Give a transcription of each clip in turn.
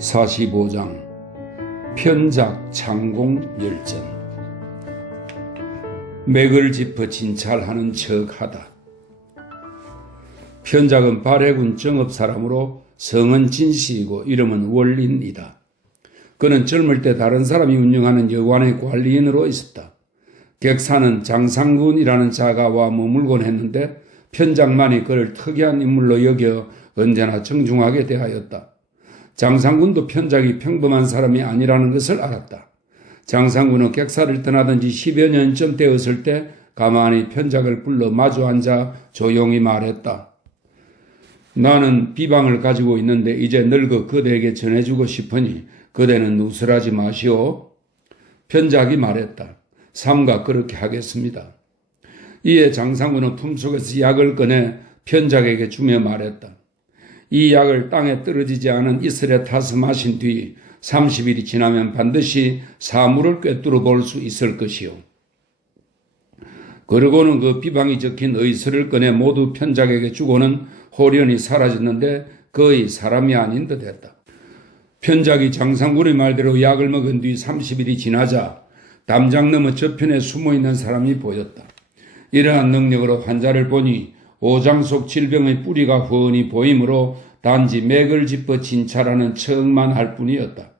45장 편작 창공 열전. 맥을 짚어 진찰하는 척하다. 편작은 발해군 정업 사람으로 성은 진시이고 이름은 월인이다. 그는 젊을 때 다른 사람이 운영하는 여관의 관리인으로 있었다. 객사는 장상군이라는 자가와 머물곤 했는데 편작만이 그를 특이한 인물로 여겨 언제나 정중하게 대하였다. 장상군도 편작이 평범한 사람이 아니라는 것을 알았다. 장상군은 객사를 떠나던 지 10여 년쯤 되었을 때 가만히 편작을 불러 마주 앉아 조용히 말했다. 나는 비방을 가지고 있는데 이제 늙어 그대에게 전해주고 싶으니 그대는 누설하지 마시오. 편작이 말했다. 삼가 그렇게 하겠습니다. 이에 장상군은 품속에서 약을 꺼내 편작에게 주며 말했다. 이 약을 땅에 떨어지지 않은 이슬에 타서 마신 뒤 30일이 지나면 반드시 사물을 꿰뚫어 볼 수 있을 것이요. 그러고는 그 비방이 적힌 의서를 꺼내 모두 편작에게 주고는 호련히 사라졌는데 거의 사람이 아닌 듯 했다. 편작이 장상군의 말대로 약을 먹은 뒤 30일이 지나자 담장 너머 저편에 숨어있는 사람이 보였다. 이러한 능력으로 환자를 보니 오장 속 질병의 뿌리가 훤히 보이므로 단지 맥을 짚어 진찰하는 척만 할 뿐이었다.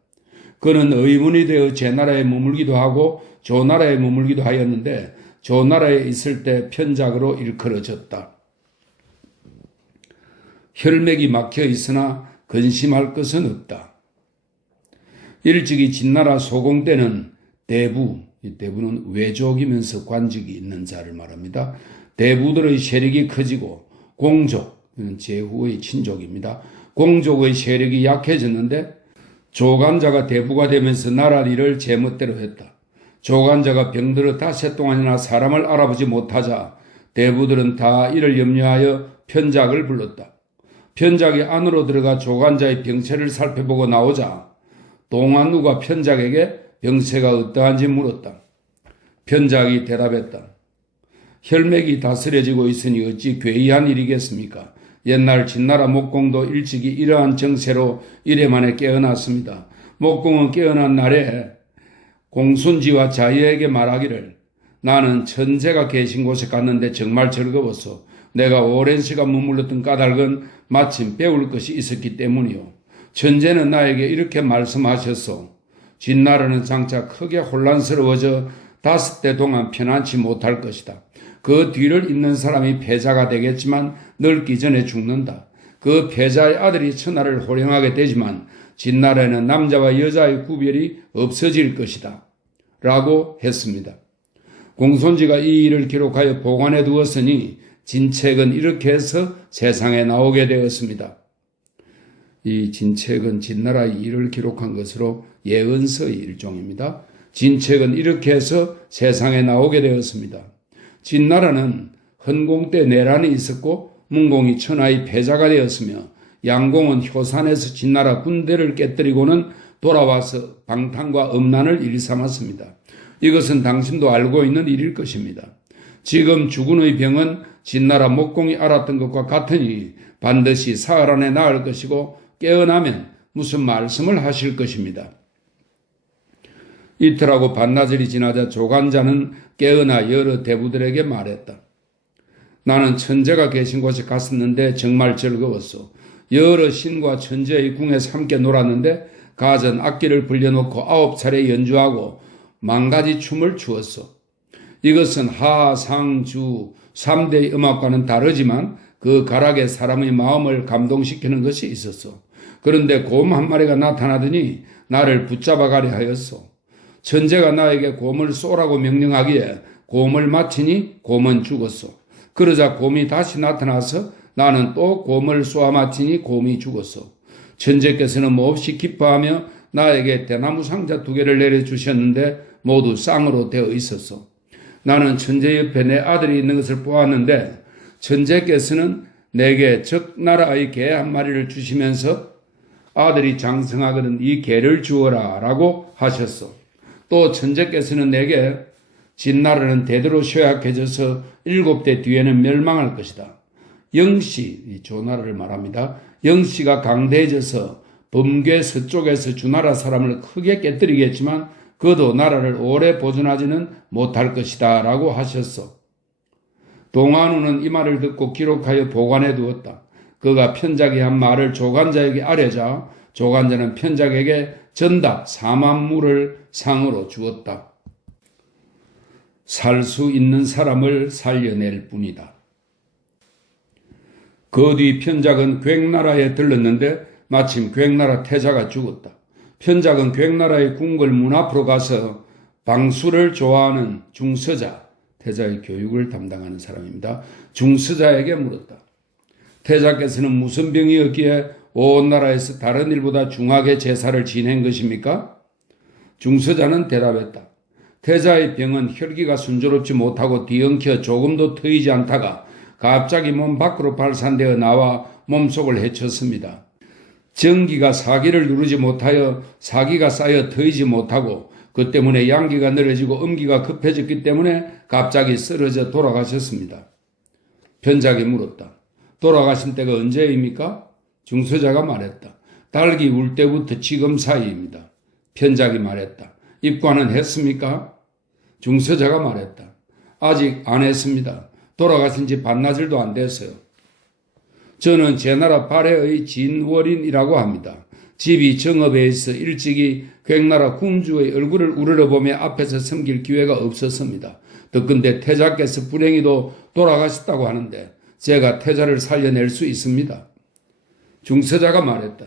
그는 의문이 되어 제 나라에 머물기도 하고 조 나라에 머물기도 하였는데 조 나라에 있을 때 편작으로 일컬어졌다. 혈맥이 막혀 있으나 근심할 것은 없다. 일찍이 진나라 소공 때는 대부는 외족이면서 관직이 있는 자를 말합니다. 대부들의 세력이 커지고 공족, 제후의 친족입니다. 공족의 세력이 약해졌는데 조간자가 대부가 되면서 나라 일을 제멋대로 했다. 조간자가 병들어 닷새 동안이나 사람을 알아보지 못하자 대부들은 다 이를 염려하여 편작을 불렀다. 편작이 안으로 들어가 조간자의 병세를 살펴보고 나오자 동안누가 편작에게 병세가 어떠한지 물었다. 편작이 대답했다. 혈맥이 다스려지고 있으니 어찌 괴이한 일이겠습니까? 옛날 진나라 목공도 일찍이 이러한 정세로 이래만에 깨어났습니다. 목공은 깨어난 날에 공순지와 자유에게 말하기를 나는 천재가 계신 곳에 갔는데 정말 즐거웠어. 내가 오랜 시간 머물렀던 까닭은 마침 배울 것이 있었기 때문이요. 천재는 나에게 이렇게 말씀하셨어. 진나라는 장차 크게 혼란스러워져 5대 동안 편안치 못할 것이다. 그 뒤를 잇는 사람이 패자가 되겠지만 늙기 전에 죽는다. 그 패자의 아들이 천하를 호령하게 되지만 진나라에는 남자와 여자의 구별이 없어질 것이다. 라고 했습니다. 공손지가 이 일을 기록하여 보관해 두었으니 진책은 이렇게 해서 세상에 나오게 되었습니다. 이 진책은 진나라의 일을 기록한 것으로 예언서의 일종입니다. 진책은 이렇게 해서 세상에 나오게 되었습니다. 진나라는 헌공 때 내란이 있었고 문공이 천하의 패자가 되었으며 양공은 효산에서 진나라 군대를 깨뜨리고는 돌아와서 방탕과 음란을 일삼았습니다. 이것은 당신도 알고 있는 일일 것입니다. 지금 주군의 병은 진나라 목공이 알았던 것과 같으니 반드시 사흘 안에 나을 것이고 깨어나면 무슨 말씀을 하실 것입니다. 이틀하고 반나절이 지나자 조간자는 깨어나 여러 대부들에게 말했다. 나는 천재가 계신 곳에 갔었는데 정말 즐거웠어. 여러 신과 천재의 궁에서 함께 놀았는데 가전 악기를 불려놓고 9차례 연주하고 10,000가지 춤을 추었어. 이것은 하, 상, 주 3대의 음악과는 다르지만 그 가락에 사람의 마음을 감동시키는 것이 있었어. 그런데 곰 한 마리가 나타나더니 나를 붙잡아가려 하였어. 천재가 나에게 곰을 쏘라고 명령하기에 곰을 맞히니 곰은 죽었어. 그러자 곰이 다시 나타나서 나는 또 곰을 쏘아 맞히니 곰이 죽었어. 천재께서는 몹시 기뻐하며 나에게 대나무 상자 2개를 내려주셨는데 모두 쌍으로 되어 있었어. 나는 천재 옆에 내 아들이 있는 것을 보았는데 천재께서는 내게 적나라의 개 한 마리를 주시면서 아들이 장성하거든 이 개를 주어라 라고 하셨어. 또 천재께서는 내게 진나라는 대대로 쇠약해져서 7대 뒤에는 멸망할 것이다. 영씨, 이 조나라를 말합니다. 영씨가 강대해져서 범괴 서쪽에서 주나라 사람을 크게 깨뜨리겠지만 그도 나라를 오래 보존하지는 못할 것이다 라고 하셨어. 동한우는 이 말을 듣고 기록하여 보관해 두었다. 그가 편작이 한 말을 조간자에게 아뢰자 조간자는 편작에게 전답 4만무를 상으로 주었다. 살 수 있는 사람을 살려낼 뿐이다. 그 뒤 편작은 괭나라에 들렀는데 마침 괭나라 태자가 죽었다. 편작은 괭나라의 궁궐 문 앞으로 가서 방수를 좋아하는 중서자, 태자의 교육을 담당하는 사람입니다. 중서자에게 물었다. 태자께서는 무슨 병이었기에 온 나라에서 다른 일보다 중하게 제사를 지낸 것입니까? 중서자는 대답했다. 태자의 병은 혈기가 순조롭지 못하고 뒤엉켜 조금도 트이지 않다가 갑자기 몸 밖으로 발산되어 나와 몸속을 헤쳤습니다. 정기가 사기를 누르지 못하여 사기가 쌓여 트이지 못하고 그 때문에 양기가 늘어지고 음기가 급해졌기 때문에 갑자기 쓰러져 돌아가셨습니다. 편작이 물었다. 돌아가신 때가 언제입니까? 중서자가 말했다. 닭이 울 때부터 지금 사이입니다. 편작이 말했다. 입관은 했습니까? 중서자가 말했다. 아직 안 했습니다. 돌아가신 지 반나절도 안 됐어요. 저는 제 나라 발해의 진월인이라고 합니다. 집이 정읍에 있어 일찍이 괭나라 군주의 얼굴을 우러러보며 앞에서 섬길 기회가 없었습니다. 듣건대 태자께서 불행히도 돌아가셨다고 하는데 제가 태자를 살려낼 수 있습니다. 중서자가 말했다.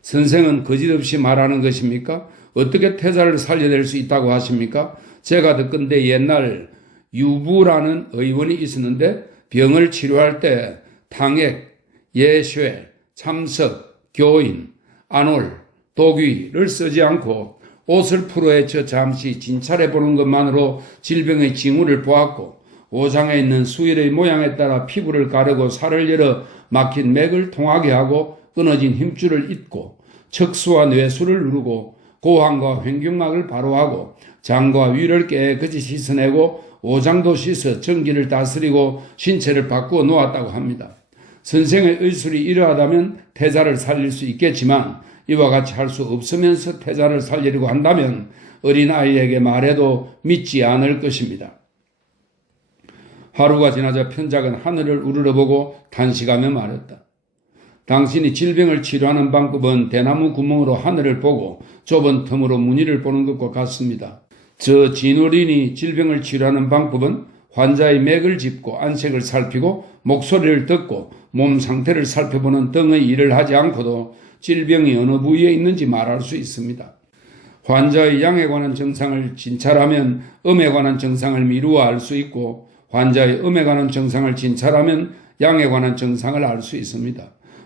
선생은 거짓없이 말하는 것입니까? 어떻게 태자를 살려낼 수 있다고 하십니까? 제가 듣건대 옛날 유부라는 의원이 있었는데 병을 치료할 때 탕액, 예쇠, 참석, 교인, 안올, 도귀를 쓰지 않고 옷을 풀어헤쳐 잠시 진찰해보는 것만으로 질병의 징후를 보았고 오장에 있는 수일의 모양에 따라 피부를 가르고 살을 열어 막힌 맥을 통하게 하고 끊어진 힘줄을 잇고 척수와 뇌수를 누르고 고환과 횡격막을 바로하고 장과 위를 깨끗이 씻어내고 오장도 씻어 전기를 다스리고 신체를 바꾸어 놓았다고 합니다. 선생의 의술이 이러하다면 태자를 살릴 수 있겠지만 이와 같이 할 수 없으면서 태자를 살리려고 한다면 어린아이에게 말해도 믿지 않을 것입니다. 하루가 지나자 편작은 하늘을 우러러보고 단식하며 말했다. 당신이 질병을 치료하는 방법은 대나무 구멍으로 하늘을 보고 좁은 틈으로 무늬를 보는 것과 같습니다. 저 진월인이 질병을 치료하는 방법은 환자의 맥을 짚고 안색을 살피고 목소리를 듣고 몸 상태를 살펴보는 등의 일을 하지 않고도 질병이 어느 부위에 있는지 말할 수 있습니다. 환자의 양에 관한 증상을 진찰하면 음에 관한 증상을 미루어 알 수 있고 환자의 음에 관한 증상을 진찰하면 양에 관한 증상을 알 수 있습니다.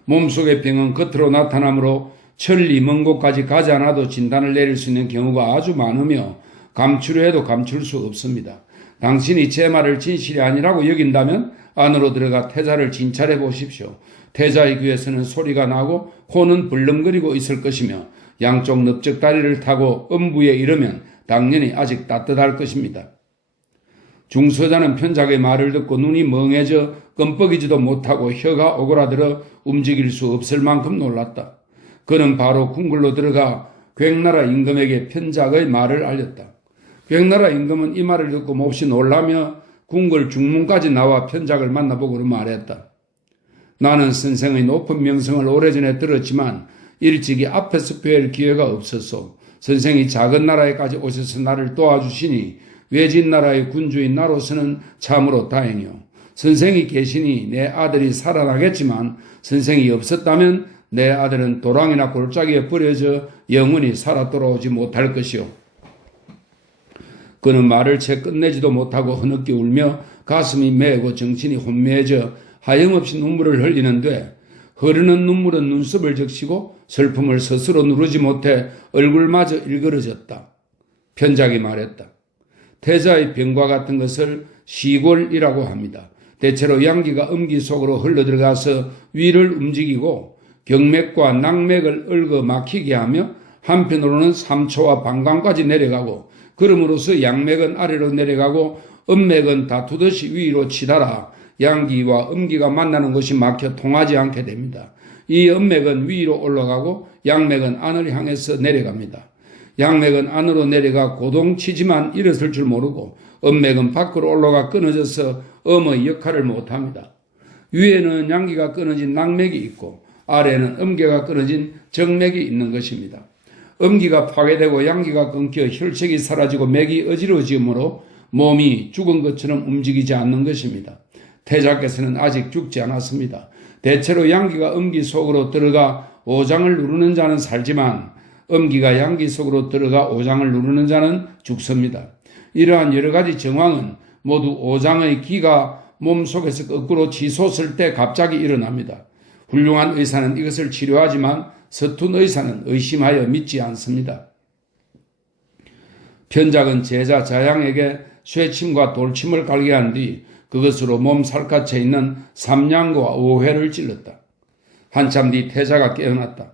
몸속의 병은 겉으로 나타나므로 천리 먼 곳까지 가지 않아도 진단을 내릴 수 있는 경우가 아주 많으며 감추려 해도 감출 수 없습니다. 당신이 제 말을 진실이 아니라고 여긴다면 안으로 들어가 태자를 진찰해 보십시오. 태자의 귀에서는 소리가 나고 코는 벌렁거리고 있을 것이며 양쪽 넓적다리를 타고 음부에 이르면 당연히 아직 따뜻할 것입니다. 중서자는 편작의 말을 듣고 눈이 멍해져 껌뻑이지도 못하고 혀가 오그라들어 움직일 수 없을 만큼 놀랐다. 그는 바로 궁궐로 들어가 괭나라 임금에게 편작의 말을 알렸다. 괭나라 임금은 이 말을 듣고 몹시 놀라며 궁궐 중문까지 나와 편작을 만나보고는 말했다. 나는 선생의 높은 명성을 오래전에 들었지만 일찍이 앞에서 뵐 기회가 없었소. 선생이 작은 나라에까지 오셔서 나를 도와주시니 외진 나라의 군주인 나로서는 참으로 다행이요. 선생이 계시니 내 아들이 살아나겠지만 선생이 없었다면 내 아들은 도랑이나 골짜기에 버려져 영원히 살아 돌아오지 못할 것이요. 그는 말을 채 끝내지도 못하고 흐느끼 울며 가슴이 메고 정신이 혼미해져 하염없이 눈물을 흘리는데 흐르는 눈물은 눈썹을 적시고 슬픔을 스스로 누르지 못해 얼굴마저 일그러졌다. 편작이 말했다. 태자의 병과 같은 것을 시골이라고 합니다. 대체로 양기가 음기 속으로 흘러들어가서 위를 움직이고 경맥과 낙맥을 얽어 막히게 하며 한편으로는 삼초와 방광까지 내려가고 그러므로서 양맥은 아래로 내려가고 음맥은 다투듯이 위로 치달아 양기와 음기가 만나는 곳이 막혀 통하지 않게 됩니다. 이 음맥은 위로 올라가고 양맥은 안을 향해서 내려갑니다. 양맥은 안으로 내려가 고동치지만 일어설 줄 모르고 음맥은 밖으로 올라가 끊어져서 음의 역할을 못합니다. 위에는 양기가 끊어진 낙맥이 있고 아래에는 음계가 끊어진 정맥이 있는 것입니다. 음기가 파괴되고 양기가 끊겨 혈색이 사라지고 맥이 어지러워지므로 몸이 죽은 것처럼 움직이지 않는 것입니다. 태자께서는 아직 죽지 않았습니다. 대체로 양기가 음기 속으로 들어가 오장을 누르는 자는 살지만 음기가 양기 속으로 들어가 오장을 누르는 자는 죽습니다. 이러한 여러 가지 정황은 모두 오장의 기가 몸속에서 거꾸로 치솟을 때 갑자기 일어납니다. 훌륭한 의사는 이것을 치료하지만 서툰 의사는 의심하여 믿지 않습니다. 편작은 제자 자양에게 쇠침과 돌침을 갈게 한 뒤 그것으로 몸 살갗에 있는 삼양과 오회를 찔렀다. 한참 뒤 태자가 깨어났다.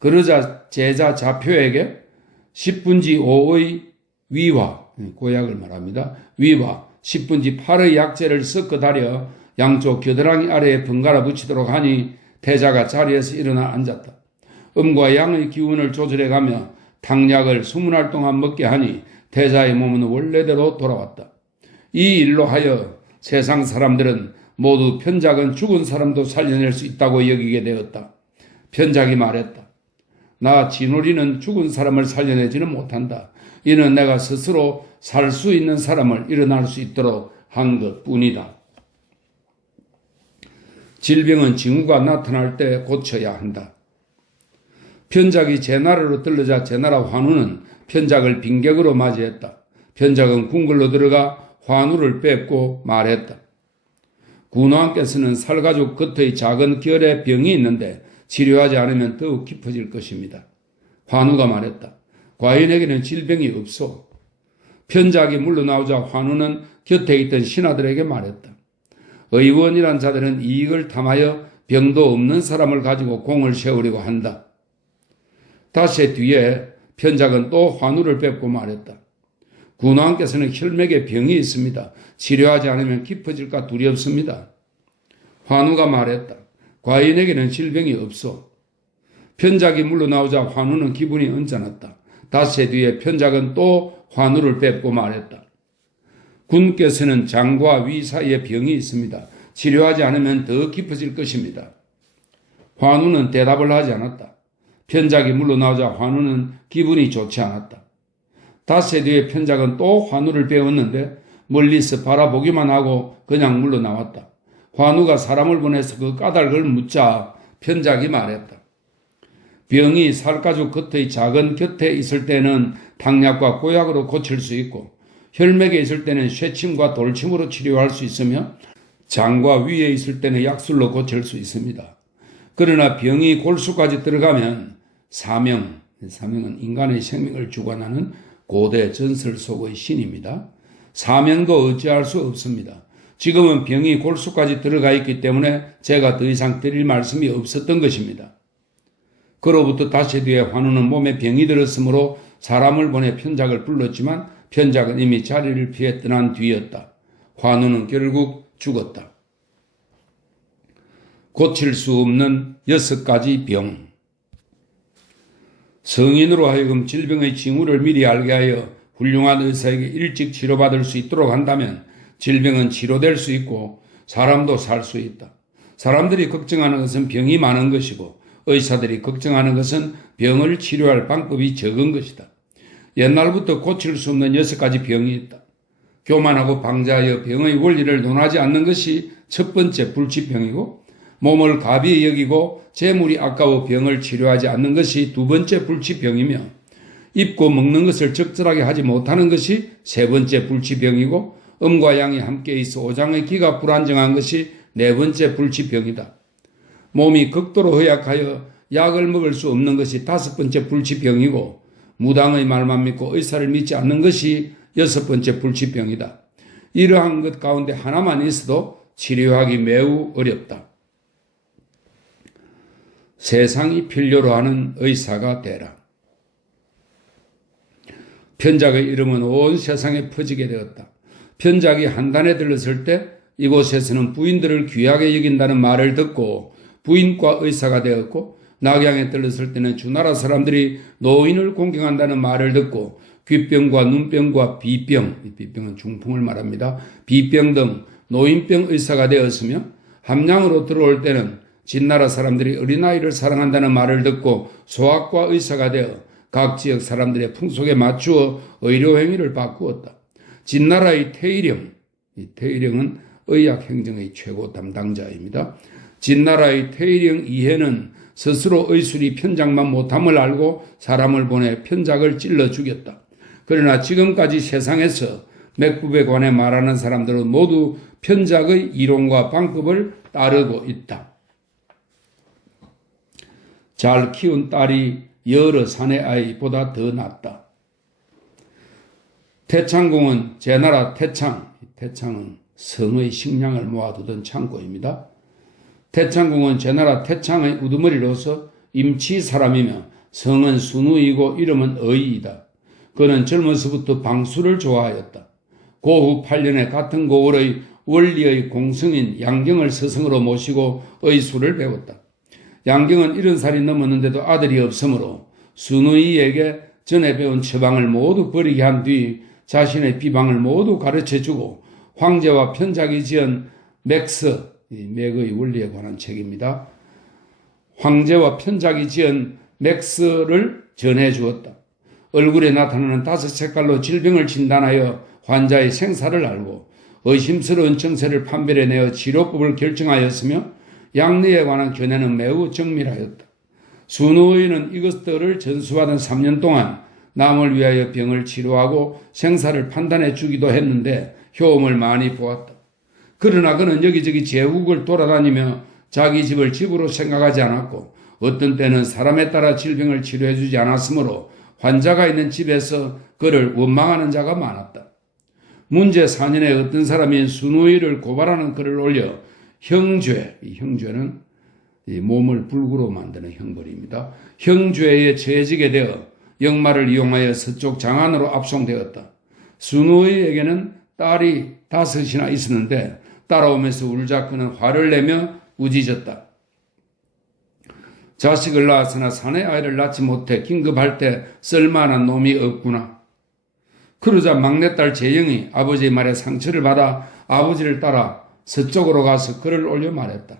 그러자 제자 자표에게 10분지 5의 위와, 고약을 말합니다. 위와 10분지 8의 약재를 섞어 다려 양쪽 겨드랑이 아래에 번갈아 붙이도록 하니 태자가 자리에서 일어나 앉았다. 음과 양의 기운을 조절해가며 탕약을 20알 동안 먹게 하니 태자의 몸은 원래대로 돌아왔다. 이 일로 하여 세상 사람들은 모두 편작은 죽은 사람도 살려낼 수 있다고 여기게 되었다. 편작이 말했다. 나 진오리는 죽은 사람을 살려내지는 못한다. 이는 내가 스스로 살 수 있는 사람을 일어날 수 있도록 한 것뿐이다. 질병은 징후가 나타날 때 고쳐야 한다. 편작이 제나라로 들르자 제나라 환우는 편작을 빈객으로 맞이했다. 편작은 궁궐로 들어가 환우를 뺏고 말했다. 군왕께서는 살가죽 겉의 작은 결에 병이 있는데 치료하지 않으면 더욱 깊어질 것입니다. 환우가 말했다. 과인에게는 질병이 없소. 편작이 물러나오자 환우는 곁에 있던 신하들에게 말했다. 의원이란 자들은 이익을 탐하여 병도 없는 사람을 가지고 공을 세우려고 한다. 다시 뒤에 편작은 또 환우를 뵙고 말했다. 군왕께서는 혈맥에 병이 있습니다. 치료하지 않으면 깊어질까 두렵습니다. 환우가 말했다. 과인에게는 질병이 없어. 편작이 물러나오자 환우는 기분이 언짢았다. 닷새 뒤에 편작은 또 환우를 뵙고 말했다. 군께서는 장과 위 사이에 병이 있습니다. 치료하지 않으면 더 깊어질 것입니다. 환우는 대답을 하지 않았다. 편작이 물러나오자 환우는 기분이 좋지 않았다. 닷새 뒤에 편작은 또 환우를 배웠는데 멀리서 바라보기만 하고 그냥 물러나왔다. 환우가 사람을 보내서 그 까닭을 묻자 편작이 말했다. 병이 살가죽 겉의 작은 곁에 있을 때는 탕약과 고약으로 고칠 수 있고 혈맥에 있을 때는 쇠침과 돌침으로 치료할 수 있으며 장과 위에 있을 때는 약술로 고칠 수 있습니다. 그러나 병이 골수까지 들어가면 사명은 인간의 생명을 주관하는 고대 전설 속의 신입니다. 사명도 어찌할 수 없습니다. 지금은 병이 골수까지 들어가 있기 때문에 제가 더 이상 드릴 말씀이 없었던 것입니다. 그로부터 다시 뒤에 환우는 몸에 병이 들었으므로 사람을 보내 편작을 불렀지만 편작은 이미 자리를 피해 떠난 뒤였다. 환우는 결국 죽었다. 고칠 수 없는 6가지 병. 성인으로 하여금 질병의 징후를 미리 알게 하여 훌륭한 의사에게 일찍 치료받을 수 있도록 한다면 질병은 치료될 수 있고 사람도 살 수 있다. 사람들이 걱정하는 것은 병이 많은 것이고 의사들이 걱정하는 것은 병을 치료할 방법이 적은 것이다. 옛날부터 고칠 수 없는 6가지 병이 있다. 교만하고 방자하여 병의 원리를 논하지 않는 것이 첫 번째 불치병이고 몸을 가비히 여기고 재물이 아까워 병을 치료하지 않는 것이 두 번째 불치병이며 입고 먹는 것을 적절하게 하지 못하는 것이 세 번째 불치병이고 음과 양이 함께 있어 오장의 기가 불안정한 것이 네 번째 불치병이다. 몸이 극도로 허약하여 약을 먹을 수 없는 것이 다섯 번째 불치병이고 무당의 말만 믿고 의사를 믿지 않는 것이 여섯 번째 불치병이다. 이러한 것 가운데 하나만 있어도 치료하기 매우 어렵다. 세상이 필요로 하는 의사가 되라. 편작의 이름은 온 세상에 퍼지게 되었다. 편작이 한단에 들렀을 때 이곳에서는 부인들을 귀하게 여긴다는 말을 듣고 부인과 의사가 되었고 낙양에 들렀을 때는 주나라 사람들이 노인을 공경한다는 말을 듣고 귀병과 눈병과 비병은 중풍을 말합니다. 비병 등 노인병 의사가 되었으며 함양으로 들어올 때는 진나라 사람들이 어린아이를 사랑한다는 말을 듣고 소학과 의사가 되어 각 지역 사람들의 풍속에 맞추어 의료행위를 바꾸었다. 진나라의 태일영, 이 태일영은 의학행정의 최고 담당자입니다. 진나라의 태일영 이해는 스스로 의술이 편작만 못함을 알고 사람을 보내 편작을 찔러 죽였다. 그러나 지금까지 세상에서 맥부에 관해 말하는 사람들은 모두 편작의 이론과 방법을 따르고 있다. 잘 키운 딸이 여러 사내 아이보다 더 낫다. 태창궁은 제나라 태창은 성의 식량을 모아두던 창고입니다. 태창궁은 제나라 태창의 우두머리로서 임치 사람이며 성은 순우이고 이름은 의이다. 그는 젊어서부터 방수를 좋아하였다. 고후 8년에 같은 고을의 원리의 공성인 양경을 스승으로 모시고 의술을 배웠다. 양경은 70살이 넘었는데도 아들이 없으므로 순우이에게 전에 배운 처방을 모두 버리게 한 뒤 자신의 비방을 모두 가르쳐주고 황제와 편작이 지은 맥스, 맥의 원리에 관한 책입니다. 황제와 편작이 지은 맥스를 전해주었다. 얼굴에 나타나는 5색깔로 질병을 진단하여 환자의 생사를 알고 의심스러운 증세를 판별해내어 치료법을 결정하였으며 양리에 관한 견해는 매우 정밀하였다. 순우의는 이것들을 전수받은 3년 동안 남을 위하여 병을 치료하고 생사를 판단해 주기도 했는데 효험을 많이 보았다. 그러나 그는 여기저기 제국을 돌아다니며 자기 집을 집으로 생각하지 않았고 어떤 때는 사람에 따라 질병을 치료해 주지 않았으므로 환자가 있는 집에서 그를 원망하는 자가 많았다. 문제 4년에 어떤 사람이 순우이를 고발하는 글을 올려 형죄, 이 형죄는 몸을 불구로 만드는 형벌입니다. 형죄에 처해지게 되어 역마를 이용하여 서쪽 장안으로 압송되었다. 순우이에게는 딸이 5이나 있었는데 따라오면서 울자 그는 화를 내며 우짖었다. 자식을 낳았으나 사내 아이를 낳지 못해 긴급할 때 쓸만한 놈이 없구나. 그러자 막내딸 재영이 아버지의 말에 상처를 받아 아버지를 따라 서쪽으로 가서 글을 올려 말했다.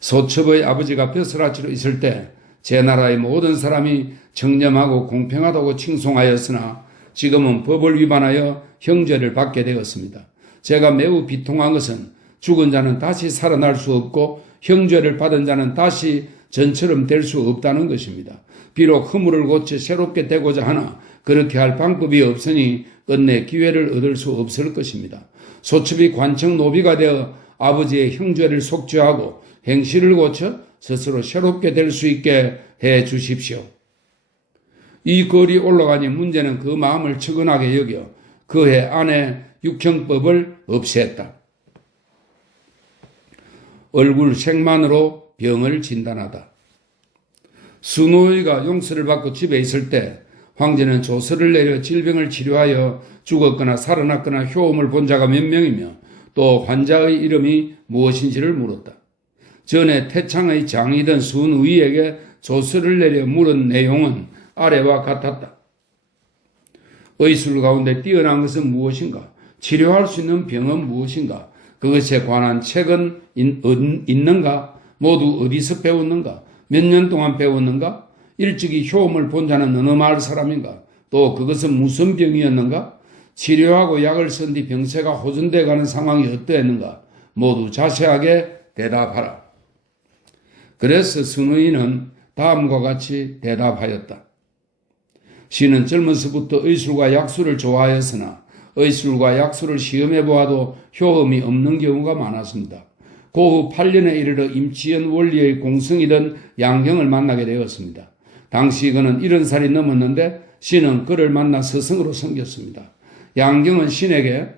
소첩의 아버지가 벼슬아치로 있을 때 제나라의 모든 사람이 청렴하고 공평하다고 칭송하였으나 지금은 법을 위반하여 형죄를 받게 되었습니다. 제가 매우 비통한 것은 죽은 자는 다시 살아날 수 없고 형죄를 받은 자는 다시 전처럼 될 수 없다는 것입니다. 비록 허물을 고쳐 새롭게 되고자 하나 그렇게 할 방법이 없으니 끝내 기회를 얻을 수 없을 것입니다. 소첩이 관청 노비가 되어 아버지의 형죄를 속죄하고 행실을 고쳐 스스로 새롭게 될 수 있게 해 주십시오. 이 글이 올라가니 문제는 그 마음을 측은하게 여겨 그해 안에 육형법을 없앴다. 얼굴 색만으로 병을 진단하다. 순우이가 용서를 받고 집에 있을 때 황제는 조서를 내려 질병을 치료하여 죽었거나 살아났거나 효험을 본 자가 몇 명이며 또 환자의 이름이 무엇인지를 물었다. 전에 태창의 장이던 순우이에게 조서를 내려 물은 내용은 아래와 같았다. 의술 가운데 뛰어난 것은 무엇인가? 치료할 수 있는 병은 무엇인가? 그것에 관한 책은 있는가? 모두 어디서 배웠는가? 몇 년 동안 배웠는가? 일찍이 효험을 본 자는 어느 마을 사람인가? 또 그것은 무슨 병이었는가? 치료하고 약을 쓴 뒤 병세가 호전되어 가는 상황이 어떠했는가? 모두 자세하게 대답하라. 그래서 순우이는 다음과 같이 대답하였다. 시는 젊어서부터 의술과 약술을 좋아하였으나 의술과 약술을 시험해 보아도 효험이 없는 경우가 많았습니다. 고후 8년에 이르러 임치연 원리의 공성이던 양경을 만나게 되었습니다. 당시 그는 70살이 넘었는데 신은 그를 만나 스승으로 섬겼습니다. 양경은 신에게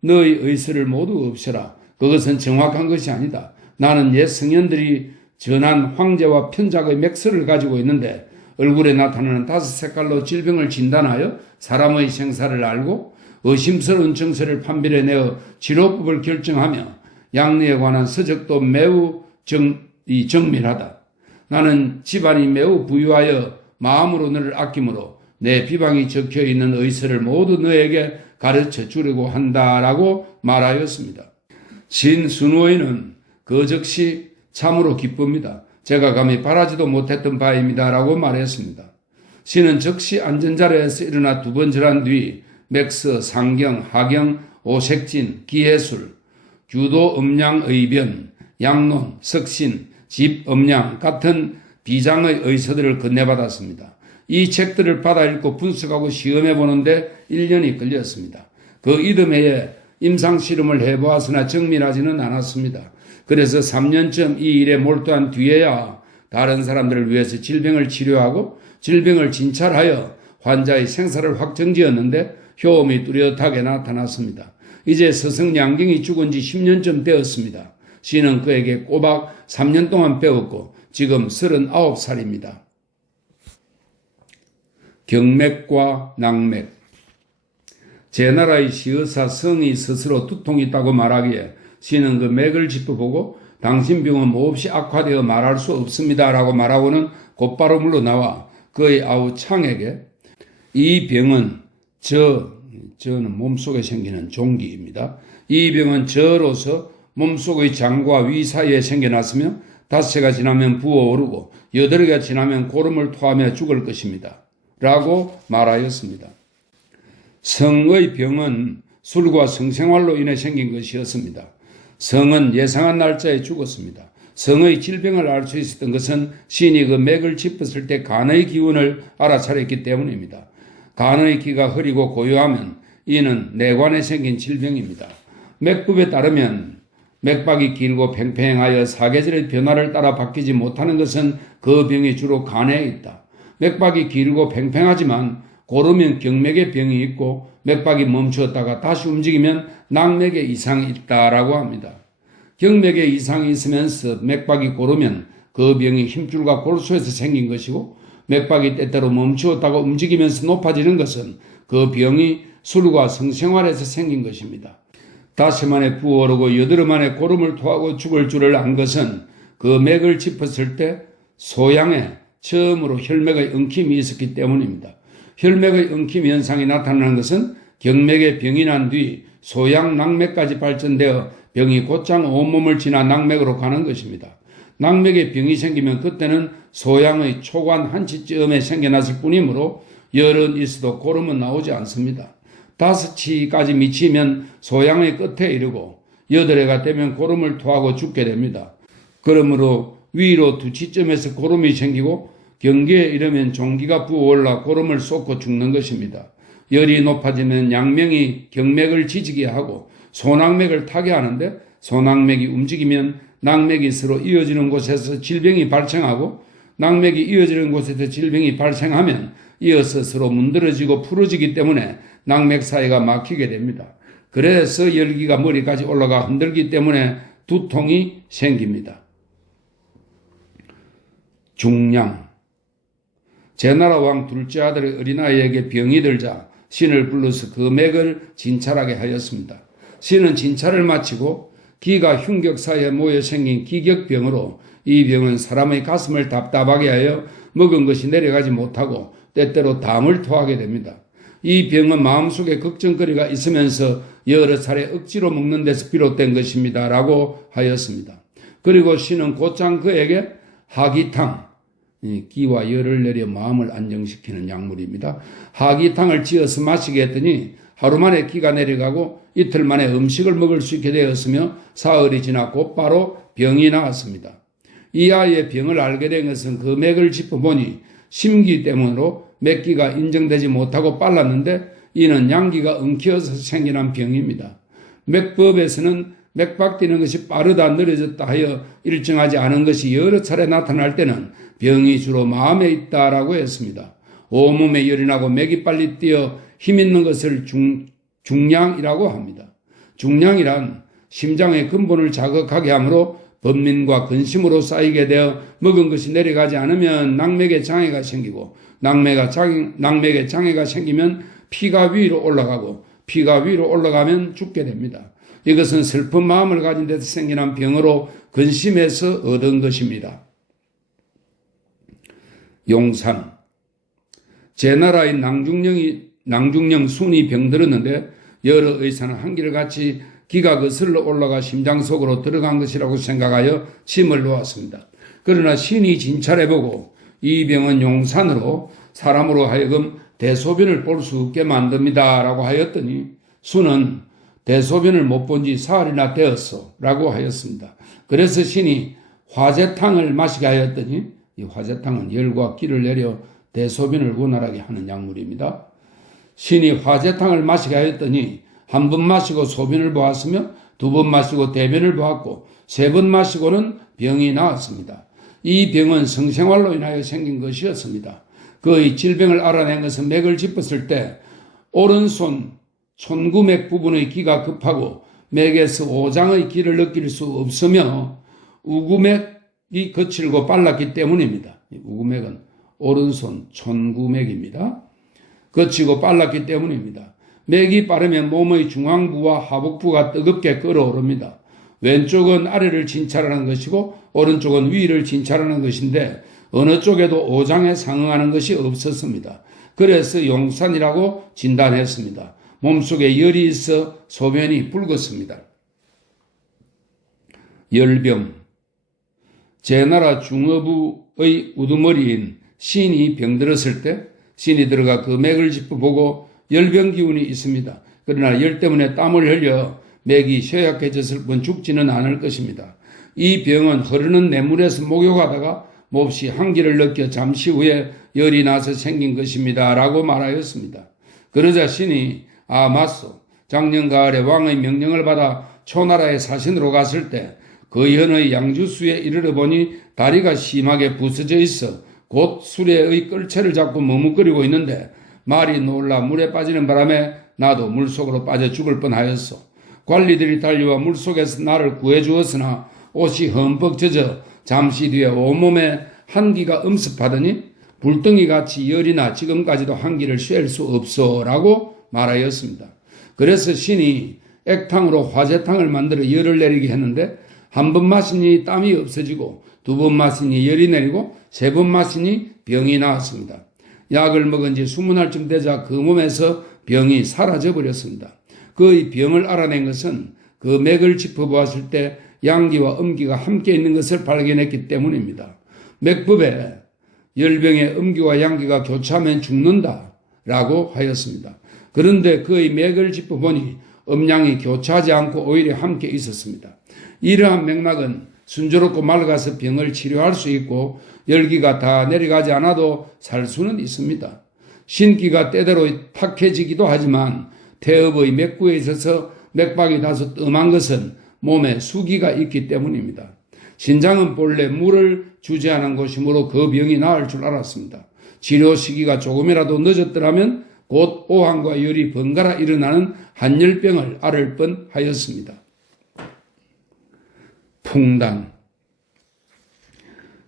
너의 의술을 모두 없애라. 그것은 정확한 것이 아니다. 나는 옛 성현들이 전한 황제와 편작의 맥스를 가지고 있는데 얼굴에 나타나는 5색깔로 질병을 진단하여 사람의 생사를 알고 의심스러운 증세를 판별해내어 치료법을 결정하며 양리에 관한 서적도 매우 정밀하다. 나는 집안이 매우 부유하여 마음으로 너를 아낌으로 내 비방이 적혀있는 의서를 모두 너에게 가르쳐 주려고 한다라고 말하였습니다. 신 순호인은 그 즉시 참으로 기쁩니다. 제가 감히 바라지도 못했던 바입니다라고 말했습니다. 신은 즉시 앉은 자리에서 일어나 두 번 절한 뒤 맥서, 상경, 하경, 오색진, 기해술, 규도, 음양, 의변, 양론, 석신, 집, 음양 같은 비장의 의서들을 건네받았습니다. 이 책들을 받아 읽고 분석하고 시험해 보는데 1년이 걸렸습니다. 그 이듬해에 임상실험을 해보았으나 정밀하지는 않았습니다. 그래서 3년쯤 이 일에 몰두한 뒤에야 다른 사람들을 위해서 질병을 치료하고 질병을 진찰하여 환자의 생사를 확정지었는데 효험이 뚜렷하게 나타났습니다. 이제 스승 양경이 죽은 지 10년쯤 되었습니다. 신은 그에게 꼬박 3년 동안 배웠고 지금 39살입니다. 경맥과 낙맥. 제 나라의 시의사 성이 스스로 두통이 있다고 말하기에 신은 그 맥을 짚어보고 당신 병은 몹시 악화되어 말할 수 없습니다 라고 말하고는 곧바로 물러나와 그의 아우 창에게 이 병은 저는 몸속에 생기는 종기입니다. 이 병은 저로서 몸속의 장과 위 사이에 생겨났으며 닷새가 지나면 부어오르고 여덟해가 지나면 고름을 토하며 죽을 것입니다. 라고 말하였습니다. 성의 병은 술과 성생활로 인해 생긴 것이었습니다. 성은 예상한 날짜에 죽었습니다. 성의 질병을 알 수 있었던 것은 신이 그 맥을 짚었을 때 간의 기운을 알아차렸기 때문입니다. 간의 기가 흐리고 고요하면 이는 내관에 생긴 질병입니다. 맥법에 따르면 맥박이 길고 팽팽하여 사계절의 변화를 따라 바뀌지 못하는 것은 그 병이 주로 간에 있다. 맥박이 길고 팽팽하지만 고르면 경맥의 병이 있고 맥박이 멈추었다가 다시 움직이면 낙맥의 이상이 있다라고 합니다. 경맥에 이상이 있으면서 맥박이 고르면 그 병이 힘줄과 골수에서 생긴 것이고 맥박이 때때로 멈추었다가 움직이면서 높아지는 것은 그 병이 술과 성생활에서 생긴 것입니다. 닷새 만에 부어오르고 여드름 만에 고름을 토하고 죽을 줄을 안 것은 그 맥을 짚었을 때 소양에 처음으로 혈맥의 엉킴이 있었기 때문입니다. 혈맥의 엉킴 현상이 나타나는 것은 경맥에 병이 난 뒤 소양 낙맥까지 발전되어 병이 곧장 온몸을 지나 낙맥으로 가는 것입니다. 낙맥에 병이 생기면 그때는 소양의 초관 한치쯤에 생겨났을 뿐이므로 열은 있어도 고름은 나오지 않습니다. 5치까지 미치면 소양의 끝에 이르고 8해가 되면 고름을 토하고 죽게 됩니다. 그러므로 위로 2치쯤에서 고름이 생기고 경계에 이르면 종기가 부어올라 고름을 쏟고 죽는 것입니다. 열이 높아지면 양명이 경맥을 지지게 하고 소낙맥을 타게 하는데 소낙맥이 움직이면 낙맥이 서로 이어지는 곳에서 질병이 발생하고 낙맥이 이어지는 곳에서 질병이 발생하면 이어서 서로 문드러지고 풀어지기 때문에 낙맥 사이가 막히게 됩니다. 그래서 열기가 머리까지 올라가 흔들기 때문에 두통이 생깁니다. 중량. 제나라 왕 둘째 아들의 어린아이에게 병이 들자 신을 불러서 그 맥을 진찰하게 하였습니다. 신은 진찰을 마치고 기가 흉격 사이에 모여 생긴 기격병으로 이 병은 사람의 가슴을 답답하게 하여 먹은 것이 내려가지 못하고 때때로 담을 토하게 됩니다. 이 병은 마음속에 걱정거리가 있으면서 여러 차례 억지로 먹는 데서 비롯된 것입니다. 라고 하였습니다. 그리고 신은 곧장 그에게 하기탕, 기와 열을 내려 마음을 안정시키는 약물입니다. 하기탕을 지어서 마시게 했더니 하루 만에 기가 내려가고 이틀 만에 음식을 먹을 수 있게 되었으며 사흘이 지나 곧바로 병이 나았습니다. 이 아이의 병을 알게 된 것은 그 맥을 짚어보니 심기 때문으로 맥기가 인정되지 못하고 빨랐는데 이는 양기가 엉켜서 생겨난 병입니다. 맥법에서는 맥박 뛰는 것이 빠르다 느려졌다 하여 일정하지 않은 것이 여러 차례 나타날 때는 병이 주로 마음에 있다라고 했습니다. 온몸에 열이 나고 맥이 빨리 뛰어 힘 있는 것을 중량이라고 합니다. 중량이란 심장의 근본을 자극하게 하므로 번민과 근심으로 쌓이게 되어 먹은 것이 내려가지 않으면 낙맥에 장애가 생기고 낙맥에 장애가 생기면 피가 위로 올라가고 피가 위로 올라가면 죽게 됩니다. 이것은 슬픈 마음을 가진 데서 생겨난 병으로 근심해서 얻은 것입니다. 용산. 제 나라의 낭중령 순이 병들었는데 여러 의사는 한결같이 기가 거슬러 올라가 심장 속으로 들어간 것이라고 생각하여 침을 놓았습니다. 그러나 신이 진찰해보고 이 병은 용산으로 사람으로 하여금 대소변을 볼 수 없게 만듭니다 라고 하였더니 수는 대소변을 못 본 지 사흘이나 되었어 라고 하였습니다. 그래서 신이 화재탕을 마시게 하였더니 이 화재탕은 열과 기를 내려 대소변을 원활하게 하는 약물입니다. 신이 화재탕을 마시게 하였더니 한 번 마시고 소변을 보았으며 두 번 마시고 대변을 보았고 세 번 마시고는 병이 나았습니다. 이 병은 성생활로 인하여 생긴 것이었습니다. 그의 질병을 알아낸 것은 맥을 짚었을 때 오른손 촌구맥 부분의 기가 급하고 맥에서 오장의 기를 느낄 수 없으며 우구맥이 거칠고 빨랐기 때문입니다. 우구맥은 오른손 촌구맥입니다. 거치고 빨랐기 때문입니다. 맥이 빠르면 몸의 중앙부와 하복부가 뜨겁게 끓어오릅니다. 왼쪽은 아래를 진찰하는 것이고 오른쪽은 위를 진찰하는 것인데 어느 쪽에도 오장에 상응하는 것이 없었습니다. 그래서 용산이라고 진단했습니다. 몸속에 열이 있어 소변이 붉었습니다. 열병. 제 나라 중어부의 우두머리인 신이 병들었을 때 신이 들어가 그 맥을 짚어보고 열병 기운이 있습니다. 그러나 열 때문에 땀을 흘려 맥이 쇠약해졌을 뿐 죽지는 않을 것입니다. 이 병은 흐르는 냇물에서 목욕하다가 몹시 한기를 느껴 잠시 후에 열이 나서 생긴 것입니다 라고 말하였습니다. 그러자 신이 맞소. 작년 가을에 왕의 명령을 받아 초나라의 사신으로 갔을 때 그 현의 양주수에 이르러 보니 다리가 심하게 부서져 있어 곧 수레의 끌채를 잡고 머뭇거리고 있는데 말이 놀라 물에 빠지는 바람에 나도 물속으로 빠져 죽을 뻔하였소. 관리들이 달려와 물속에서 나를 구해주었으나 옷이 흠뻑 젖어 잠시 뒤에 온몸에 한기가 음습하더니 불덩이같이 열이 나 지금까지도 한기를 쉴 수 없어 라고 말하였습니다. 그래서 신이 액탕으로 화재탕을 만들어 열을 내리게 했는데 한 번 마시니 땀이 없어지고 두 번 마시니 열이 내리고 세 번 마시니 병이 나았습니다. 약을 먹은 지 20날쯤 되자 그 몸에서 병이 사라져 버렸습니다. 그의 병을 알아낸 것은 그 맥을 짚어보았을 때 양기와 음기가 함께 있는 것을 발견했기 때문입니다. 맥법에 열병에 음기와 양기가 교차하면 죽는다 라고 하였습니다. 그런데 그의 맥을 짚어보니 음양이 교차하지 않고 오히려 함께 있었습니다. 이러한 맥락은 순조롭고 맑아서 병을 치료할 수 있고 열기가 다 내려가지 않아도 살 수는 있습니다. 신기가 때대로 탁해지기도 하지만 태읍의 맥구에 있어서 맥박이 다소 뜸한 것은 몸에 수기가 있기 때문입니다. 신장은 본래 물을 주재하는 곳이므로 그 병이 나을 줄 알았습니다. 치료 시기가 조금이라도 늦었더라면 곧 오한과 열이 번갈아 일어나는 한열병을 앓을 뻔하였습니다. 풍단.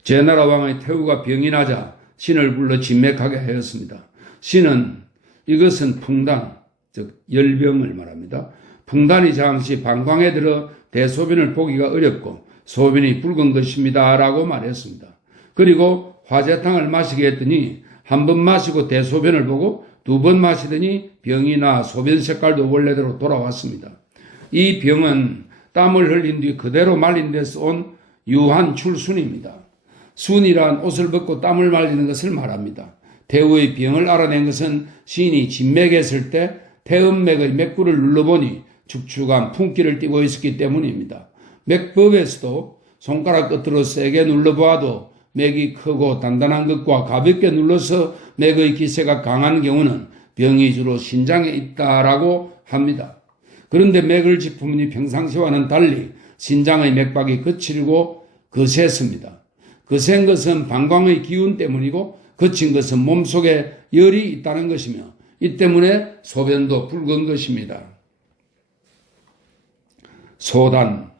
제나라 왕의 태후가 병이 나자 신을 불러 진맥하게 하였습니다. 신은 이것은 풍단, 즉 열병을 말합니다. 풍단이 잠시 방광에 들어 대소변을 보기가 어렵고 소변이 붉은 것입니다 라고 말했습니다. 그리고 화재탕을 마시게 했더니 한 번 마시고 대소변을 보고 두 번 마시더니 병이 나 소변 색깔도 원래대로 돌아왔습니다. 이 병은 땀을 흘린 뒤 그대로 말린 데서 온 유한 출순입니다. 순이란 옷을 벗고 땀을 말리는 것을 말합니다. 태후의 병을 알아낸 것은 신이 진맥했을 때 태음맥의 맥구를 눌러보니 축축한 풍기를 띠고 있었기 때문입니다. 맥법에서도 손가락 끝으로 세게 눌러보아도 맥이 크고 단단한 것과 가볍게 눌러서 맥의 기세가 강한 경우는 병이 주로 신장에 있다라고 합니다. 그런데 맥을 짚으니 평상시와는 달리 신장의 맥박이 거칠고 거셌습니다. 거센 것은 방광의 기운 때문이고 거친 것은 몸속에 열이 있다는 것이며 이 때문에 소변도 붉은 것입니다. 소단.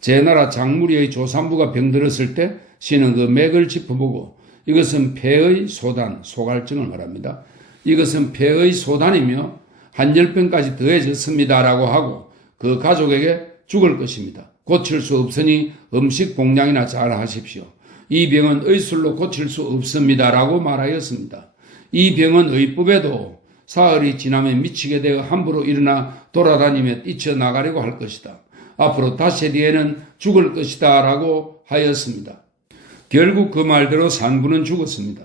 제나라 장무리의 조산부가 병들었을 때 신은 그 맥을 짚어보고 이것은 폐의 소단, 소갈증을 말합니다. 이것은 폐의 소단이며 한열병까지 더해졌습니다라고 하고 그 가족에게 죽을 것입니다. 고칠 수 없으니 음식 봉량이나 잘 하십시오. 이 병은 의술로 고칠 수 없습니다. 라고 말하였습니다. 이 병은 의법에도 사흘이 지나면 미치게 되어 함부로 일어나 돌아다니며 뛰쳐나가려고 할 것이다. 앞으로 닷새 뒤에는 죽을 것이다. 라고 하였습니다. 결국 그 말대로 산부는 죽었습니다.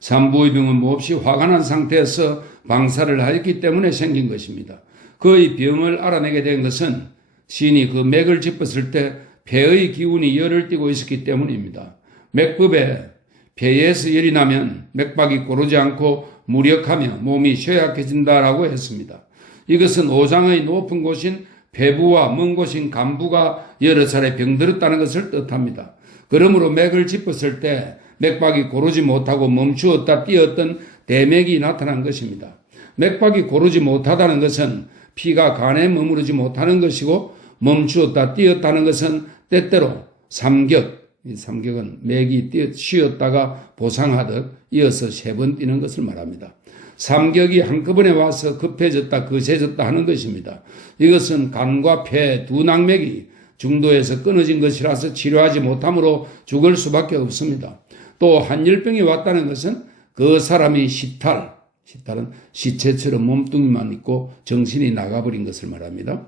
산부의 병은 몹시 화가 난 상태에서 방사를 하였기 때문에 생긴 것입니다. 그의 병을 알아내게 된 것은 신이 그 맥을 짚었을 때 폐의 기운이 열을 띠고 있었기 때문입니다. 맥법에 폐에서 열이 나면 맥박이 고르지 않고 무력하며 몸이 쇠약해진다라고 했습니다. 이것은 오장의 높은 곳인 폐부와 먼 곳인 간부가 여러 차례 병들었다는 것을 뜻합니다. 그러므로 맥을 짚었을 때 맥박이 고르지 못하고 멈추었다 뛰었던 대맥이 나타난 것입니다. 맥박이 고르지 못하다는 것은 피가 간에 머무르지 못하는 것이고 멈추었다 뛰었다는 것은 때때로 삼격, 이 삼격은 맥이 쉬었다가 보상하듯 이어서 3번 뛰는 것을 말합니다. 삼격이 한꺼번에 와서 급해졌다 거세졌다 하는 것입니다. 이것은 간과 폐 두 낙맥이 중도에서 끊어진 것이라서 치료하지 못함으로 죽을 수밖에 없습니다. 또 한열병이 왔다는 것은 그 사람이 시탈은 시체처럼 몸뚱이만 있고 정신이 나가버린 것을 말합니다.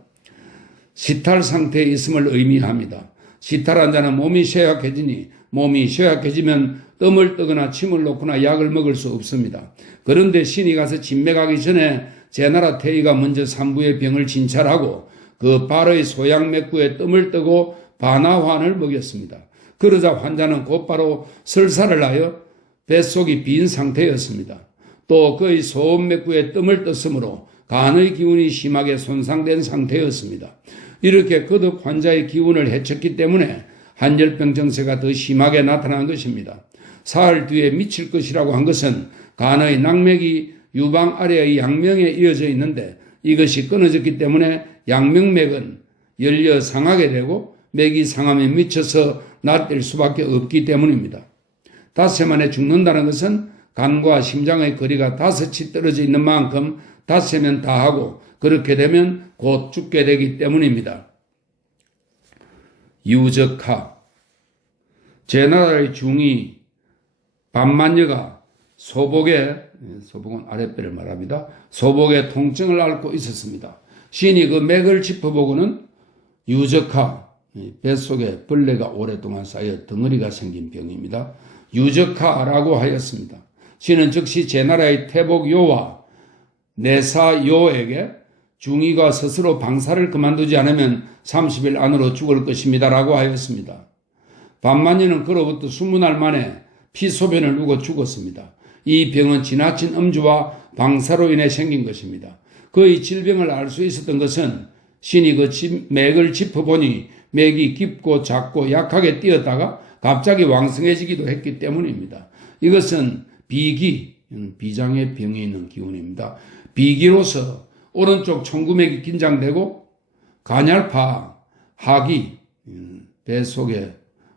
시탈 상태에 있음을 의미합니다. 시탈한 자는 몸이 쇠약해지니 몸이 쇠약해지면 뜸을 뜨거나 침을 놓거나 약을 먹을 수 없습니다. 그런데 신이 가서 진맥하기 전에 제나라 태이가 먼저 산부의 병을 진찰하고 그 발의 소양맥구에 뜸을 뜨고 반화환을 먹였습니다. 그러자 환자는 곧바로 설사를 하여 뱃속이 빈 상태였습니다. 또 그의 소음맥구에 뜸을 떴으므로 간의 기운이 심하게 손상된 상태였습니다. 이렇게 거듭 환자의 기운을 해쳤기 때문에 한열병 증세가 더 심하게 나타난 것입니다. 사흘 뒤에 미칠 것이라고 한 것은 간의 낙맥이 유방 아래의 양명에 이어져 있는데 이것이 끊어졌기 때문에 양명맥은 열려 상하게 되고 맥이 상하면 미쳐서 낫될 수밖에 없기 때문입니다. 닷새 만에 죽는다는 것은 간과 심장의 거리가 5치 떨어져 있는 만큼 닷새면 다 하고 그렇게 되면 곧 죽게 되기 때문입니다. 유적하 제나라의 중이 반만여가 소복은 아랫배를 말합니다. 소복에 통증을 앓고 있었습니다. 신이 그 맥을 짚어보고는 유적하 뱃속에 벌레가 오랫동안 쌓여 덩어리가 생긴 병입니다. 유적하라고 하였습니다. 신은 즉시 제나라의 태복요와 내사요에게 중이가 스스로 방사를 그만두지 않으면 30일 안으로 죽을 것입니다. 라고 하였습니다. 반만여는 그로부터 20날 만에 피소변을 누고 죽었습니다. 이 병은 지나친 음주와 방사로 인해 생긴 것입니다. 그의 질병을 알 수 있었던 것은 신이 그 맥을 짚어보니 맥이 깊고 작고 약하게 뛰었다가 갑자기 왕성해지기도 했기 때문입니다. 이것은 비장의 병이 있는 기운입니다. 비기로서 오른쪽 청구맥이 긴장되고 간혈파, 하기, 뱃속에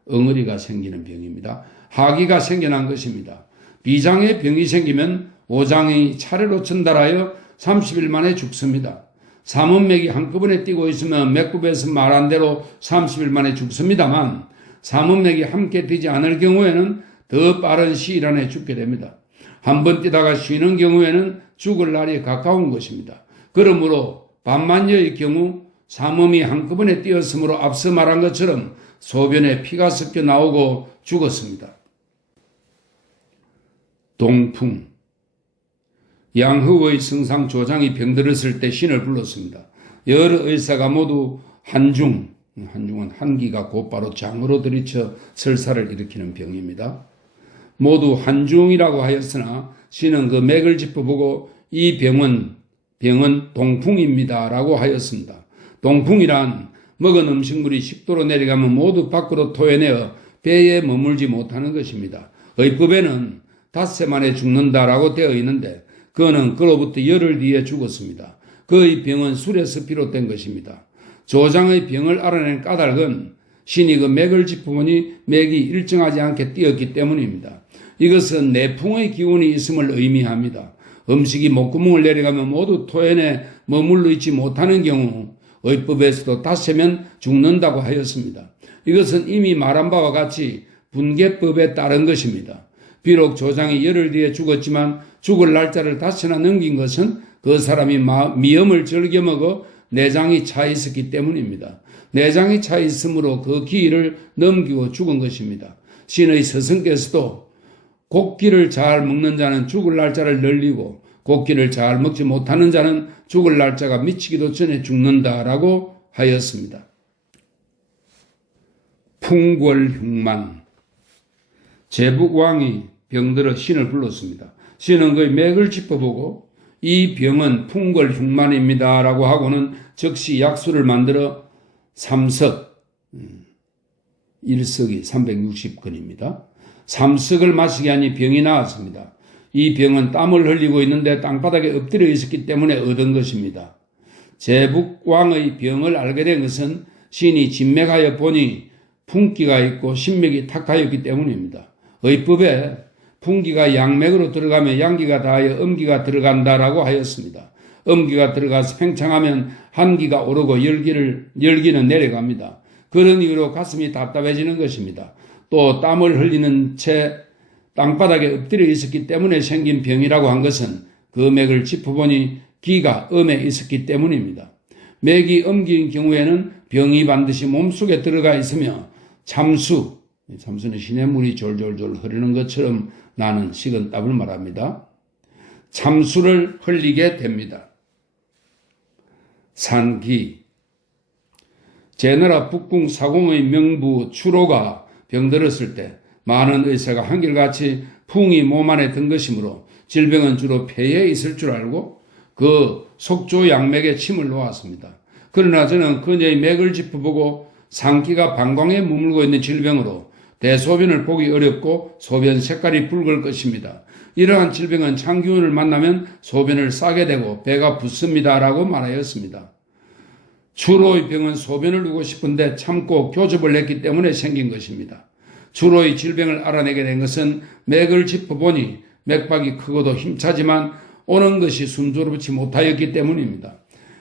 엉어리가 생기는 병입니다. 하기가 생겨난 것입니다. 비장의 병이 생기면 오장이 차례로 전달하여 30일 만에 죽습니다. 삼원맥이 한꺼번에 뛰고 있으면 맥급에서 말한 대로 30일 만에 죽습니다만 삼원맥이 함께 뛰지 않을 경우에는 더 빠른 시일 안에 죽게 됩니다. 한번 뛰다가 쉬는 경우에는 죽을 날이 가까운 것입니다. 그러므로 반만여의 경우 삼엄이 한꺼번에 뛰었으므로 앞서 말한 것처럼 소변에 피가 섞여 나오고 죽었습니다. 동풍 양흐의 승상 조장이 병들었을 때 신을 불렀습니다. 여러 의사가 모두 한중은 한기가 곧바로 장으로 들이쳐 설사를 일으키는 병입니다. 모두 한중이라고 하였으나 신은 그 맥을 짚어보고 이 병은 동풍입니다 라고 하였습니다. 동풍이란 먹은 음식물이 식도로 내려가면 모두 밖으로 토해내어 배에 머물지 못하는 것입니다. 의법에는 닷새 만에 죽는다라고 되어 있는데 그는 그로부터 열흘 뒤에 죽었습니다. 그의 병은 술에서 비롯된 것입니다. 조장의 병을 알아낸 까닭은 신이 그 맥을 짚어보니 맥이 일정하지 않게 뛰었기 때문입니다. 이것은 내풍의 기운이 있음을 의미합니다. 음식이 목구멍을 내려가면 모두 토해내 머물러 있지 못하는 경우 의법에서도 닷새면 죽는다고 하였습니다. 이것은 이미 말한 바와 같이 분계법에 따른 것입니다. 비록 조장이 열흘 뒤에 죽었지만 죽을 날짜를 닷새나 넘긴 것은 그 사람이 미염을 즐겨 먹어 내장이 차 있었기 때문입니다. 내장이 차 있으므로 그 기일을 넘기고 죽은 것입니다. 신의 스승께서도 곡기를 잘 먹는 자는 죽을 날짜를 늘리고 곡기를 잘 먹지 못하는 자는 죽을 날짜가 미치기도 전에 죽는다라고 하였습니다. 풍궐흉만. 제북왕이 병들어 신을 불렀습니다. 신은 그의 맥을 짚어보고 이 병은 풍궐흉만입니다 라고 하고는 즉시 약수를 만들어 삼석, 1석이 360근입니다. 삼석을 마시게 하니 병이 나았습니다. 이 병은 땀을 흘리고 있는데 땅바닥에 엎드려 있었기 때문에 얻은 것입니다. 제북왕의 병을 알게 된 것은 신이 진맥하여 보니 풍기가 있고 신맥이 탁하였기 때문입니다. 의법에 풍기가 양맥으로 들어가면 양기가 닿아야 음기가 들어간다라고 하였습니다. 음기가 들어가서 팽창하면 한기가 오르고 열기는 내려갑니다. 그런 이유로 가슴이 답답해지는 것입니다. 또 땀을 흘리는 채 땅바닥에 엎드려 있었기 때문에 생긴 병이라고 한 것은 그 맥을 짚어보니 기가 음에 있었기 때문입니다. 맥이 음기인 경우에는 병이 반드시 몸속에 들어가 있으며 참수는 시냇물이 졸졸졸 흐르는 것처럼 나는 식은 땀을 말합니다. 참수를 흘리게 됩니다. 산기. 제나라 북궁 사공의 명부 추로가 병들었을 때 많은 의사가 한결같이 풍이 몸 안에 든 것이므로 질병은 주로 폐에 있을 줄 알고 그 속조 양맥에 침을 놓았습니다. 그러나 저는 그녀의 맥을 짚어보고 상기가 방광에 머물고 있는 질병으로 대소변을 보기 어렵고 소변 색깔이 붉을 것입니다. 이러한 질병은 창기운을 만나면 소변을 싸게 되고 배가 붓습니다 라고 말하였습니다. 추로의 병은 소변을 누고 싶은데 참고 교접을 했기 때문에 생긴 것입니다. 추로의 질병을 알아내게 된 것은 맥을 짚어보니 맥박이 크고도 힘차지만 오는 것이 순조롭지 못하였기 때문입니다.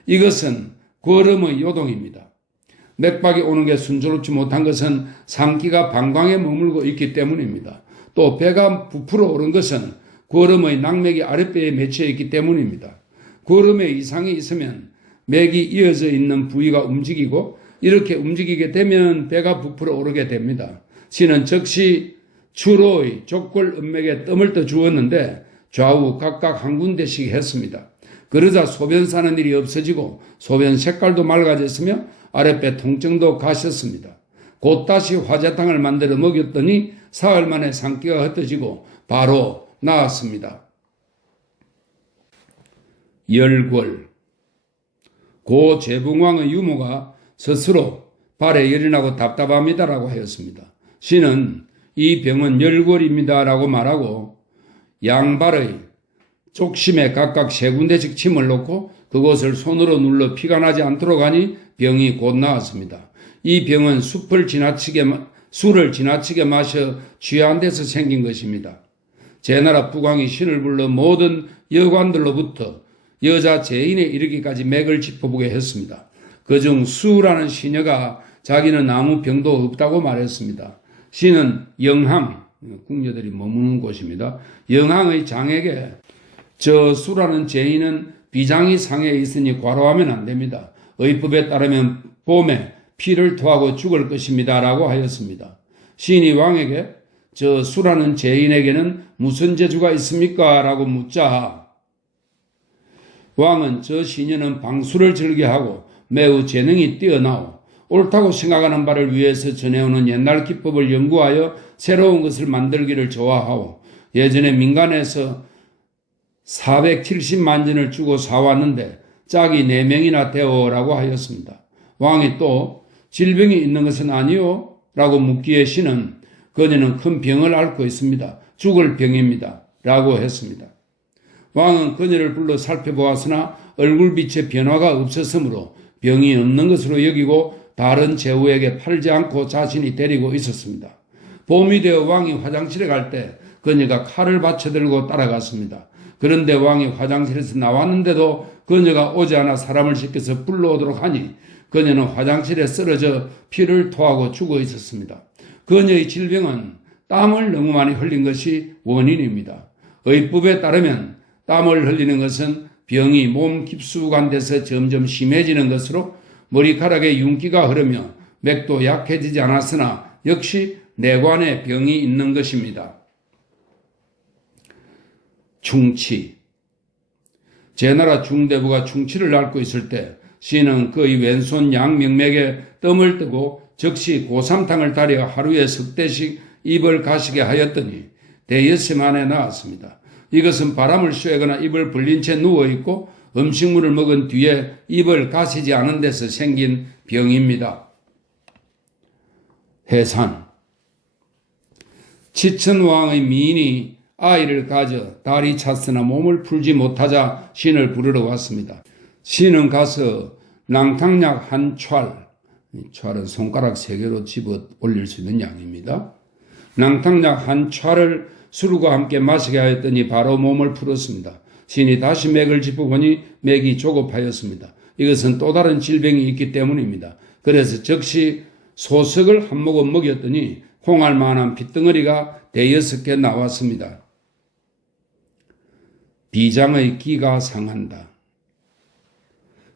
이것은 거름의 요동입니다. 맥박이 오는 게 순조롭지 못한 것은 상기가 방광에 머물고 있기 때문입니다. 또 배가 부풀어 오른 것은 거름의 낙맥이 아랫배에 맺혀 있기 때문입니다. 거름에 이상이 있으면 맥이 이어져 있는 부위가 움직이고 이렇게 움직이게 되면 배가 부풀어 오르게 됩니다. 신은 즉시 추로의 족골 음맥에 뜸을 떠 주었는데 좌우 각각 한 군데씩 했습니다. 그러자 소변 사는 일이 없어지고 소변 색깔도 맑아졌으며 아랫배 통증도 가셨습니다. 곧 다시 화재탕을 만들어 먹였더니 사흘 만에 상기가 흩어지고 바로 나았습니다. 열골. 고 제붕왕의 유모가 스스로 발에 열이 나고 답답합니다라고 하였습니다. 신은 이 병은 열골입니다라고 말하고 양발의 쪽심에 각각 세 군데씩 침을 놓고 그곳을 손으로 눌러 피가 나지 않도록 하니 병이 곧 나았습니다. 이 병은 술을 지나치게 마셔 취한 데서 생긴 것입니다. 제나라 북왕이 신을 불러 모든 여관들로부터 여자 제인에 이르기까지 맥을 짚어보게 했습니다. 그중 수라는 시녀가 자기는 아무 병도 없다고 말했습니다. 신은 영항, 궁녀들이 머무는 곳입니다. 영항의 장에게 저 수라는 제인은 비장이 상해 있으니 과로하면 안 됩니다. 의법에 따르면 봄에 피를 토하고 죽을 것입니다 라고 하였습니다. 신이 왕에게 저 수라는 제인에게는 무슨 재주가 있습니까? 라고 묻자 왕은 저 시녀는 방수를 즐겨하고 매우 재능이 뛰어나오 옳다고 생각하는 바를 위해서 전해오는 옛날 기법을 연구하여 새로운 것을 만들기를 좋아하오. 예전에 민간에서 470만 전을 주고 사왔는데 짝이 4명이나 되오라고 하였습니다. 왕이 또 질병이 있는 것은 아니오? 라고 묻기에 신은 그녀는 큰 병을 앓고 있습니다. 죽을 병입니다. 라고 했습니다. 왕은 그녀를 불러 살펴보았으나 얼굴빛에 변화가 없었으므로 병이 없는 것으로 여기고 다른 제후에게 팔지 않고 자신이 데리고 있었습니다. 봄이 되어 왕이 화장실에 갈 때 그녀가 칼을 받쳐들고 따라갔습니다. 그런데 왕이 화장실에서 나왔는데도 그녀가 오지 않아 사람을 시켜서 불러오도록 하니 그녀는 화장실에 쓰러져 피를 토하고 죽어 있었습니다. 그녀의 질병은 땀을 너무 많이 흘린 것이 원인입니다. 의법에 따르면 땀을 흘리는 것은 병이 몸 깊숙한 데서 점점 심해지는 것으로 머리카락에 윤기가 흐르며 맥도 약해지지 않았으나 역시 내관에 병이 있는 것입니다. 충치. 제나라 중대부가 충치를 앓고 있을 때 시인은 그의 왼손 양명맥에 뜸을 뜨고 즉시 고삼탕을 달여 하루에 석대씩 입을 가시게 하였더니 대여섯 만에 나았습니다. 이것은 바람을 쐬거나 입을 벌린 채 누워있고 음식물을 먹은 뒤에 입을 가시지 않은 데서 생긴 병입니다. 해산. 치천왕의 미인이 아이를 가져 달이 찼으나 몸을 풀지 못하자 신을 부르러 왔습니다. 신은 가서 낭탕약 한 찰, 찰은 손가락 3개로 집어 올릴 수 있는 양입니다. 낭탕약 한 찰을 술과 함께 마시게 하였더니 바로 몸을 풀었습니다. 신이 다시 맥을 짚어보니 맥이 조급하였습니다. 이것은 또 다른 질병이 있기 때문입니다. 그래서 즉시 소석을 한 모금 먹였더니 홍할 만한 핏덩어리가 6개 나왔습니다. 비장의 기가 상한다.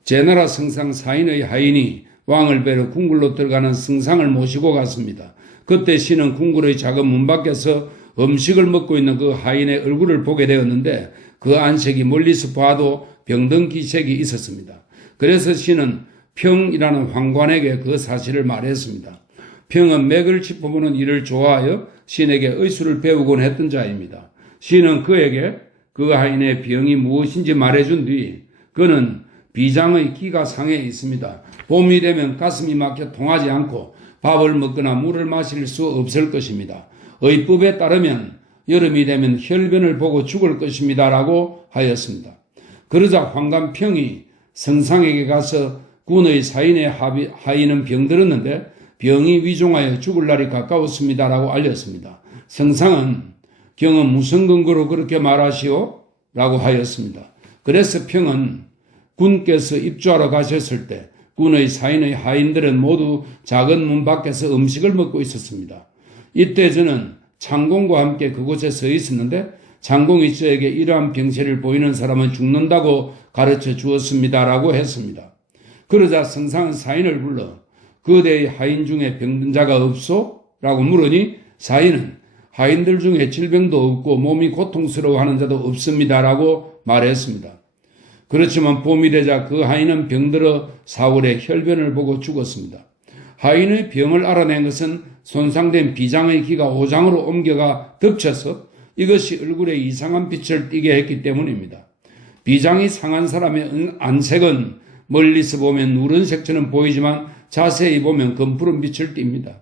제나라 성상 사인의 하인이 왕을 뵈러 궁궐로 들어가는 성상을 모시고 갔습니다. 그때 신은 궁궐의 작은 문 밖에서 음식을 먹고 있는 그 하인의 얼굴을 보게 되었는데 그 안색이 멀리서 봐도 병든 기색이 있었습니다. 그래서 신은 평이라는 황관에게 그 사실을 말했습니다. 평은 맥을 짚어보는 일을 좋아하여 신에게 의술을 배우곤 했던 자입니다. 신은 그에게 그 하인의 병이 무엇인지 말해준 뒤 그는 비장의 기가 상해 있습니다. 봄이 되면 가슴이 막혀 통하지 않고 밥을 먹거나 물을 마실 수 없을 것입니다. 의법에 따르면 여름이 되면 혈변을 보고 죽을 것입니다. 라고 하였습니다. 그러자 황관평이 성상에게 가서 군의 사인의 하인은 병들었는데 병이 위중하여 죽을 날이 가까웠습니다. 라고 알렸습니다. 성상은 경은 무슨 근거로 그렇게 말하시오? 라고 하였습니다. 그래서 평은 군께서 입주하러 가셨을 때 군의 사인의 하인들은 모두 작은 문 밖에서 음식을 먹고 있었습니다. 이때 저는 창공과 함께 그곳에 서 있었는데 창공이 저에게 이러한 병세를 보이는 사람은 죽는다고 가르쳐 주었습니다. 라고 했습니다. 그러자 성상은 사인을 불러 그대의 하인 중에 병든 자가 없소? 라고 물으니 사인은 하인들 중에 질병도 없고 몸이 고통스러워하는 자도 없습니다. 라고 말했습니다. 그렇지만 봄이 되자 그 하인은 병들어 4월에 혈변을 보고 죽었습니다. 하인의 병을 알아낸 것은 손상된 비장의 기가 오장으로 옮겨가 덮쳐서 이것이 얼굴에 이상한 빛을 띠게 했기 때문입니다. 비장이 상한 사람의 안색은 멀리서 보면 누런색처럼 보이지만 자세히 보면 검푸른 빛을 띱니다.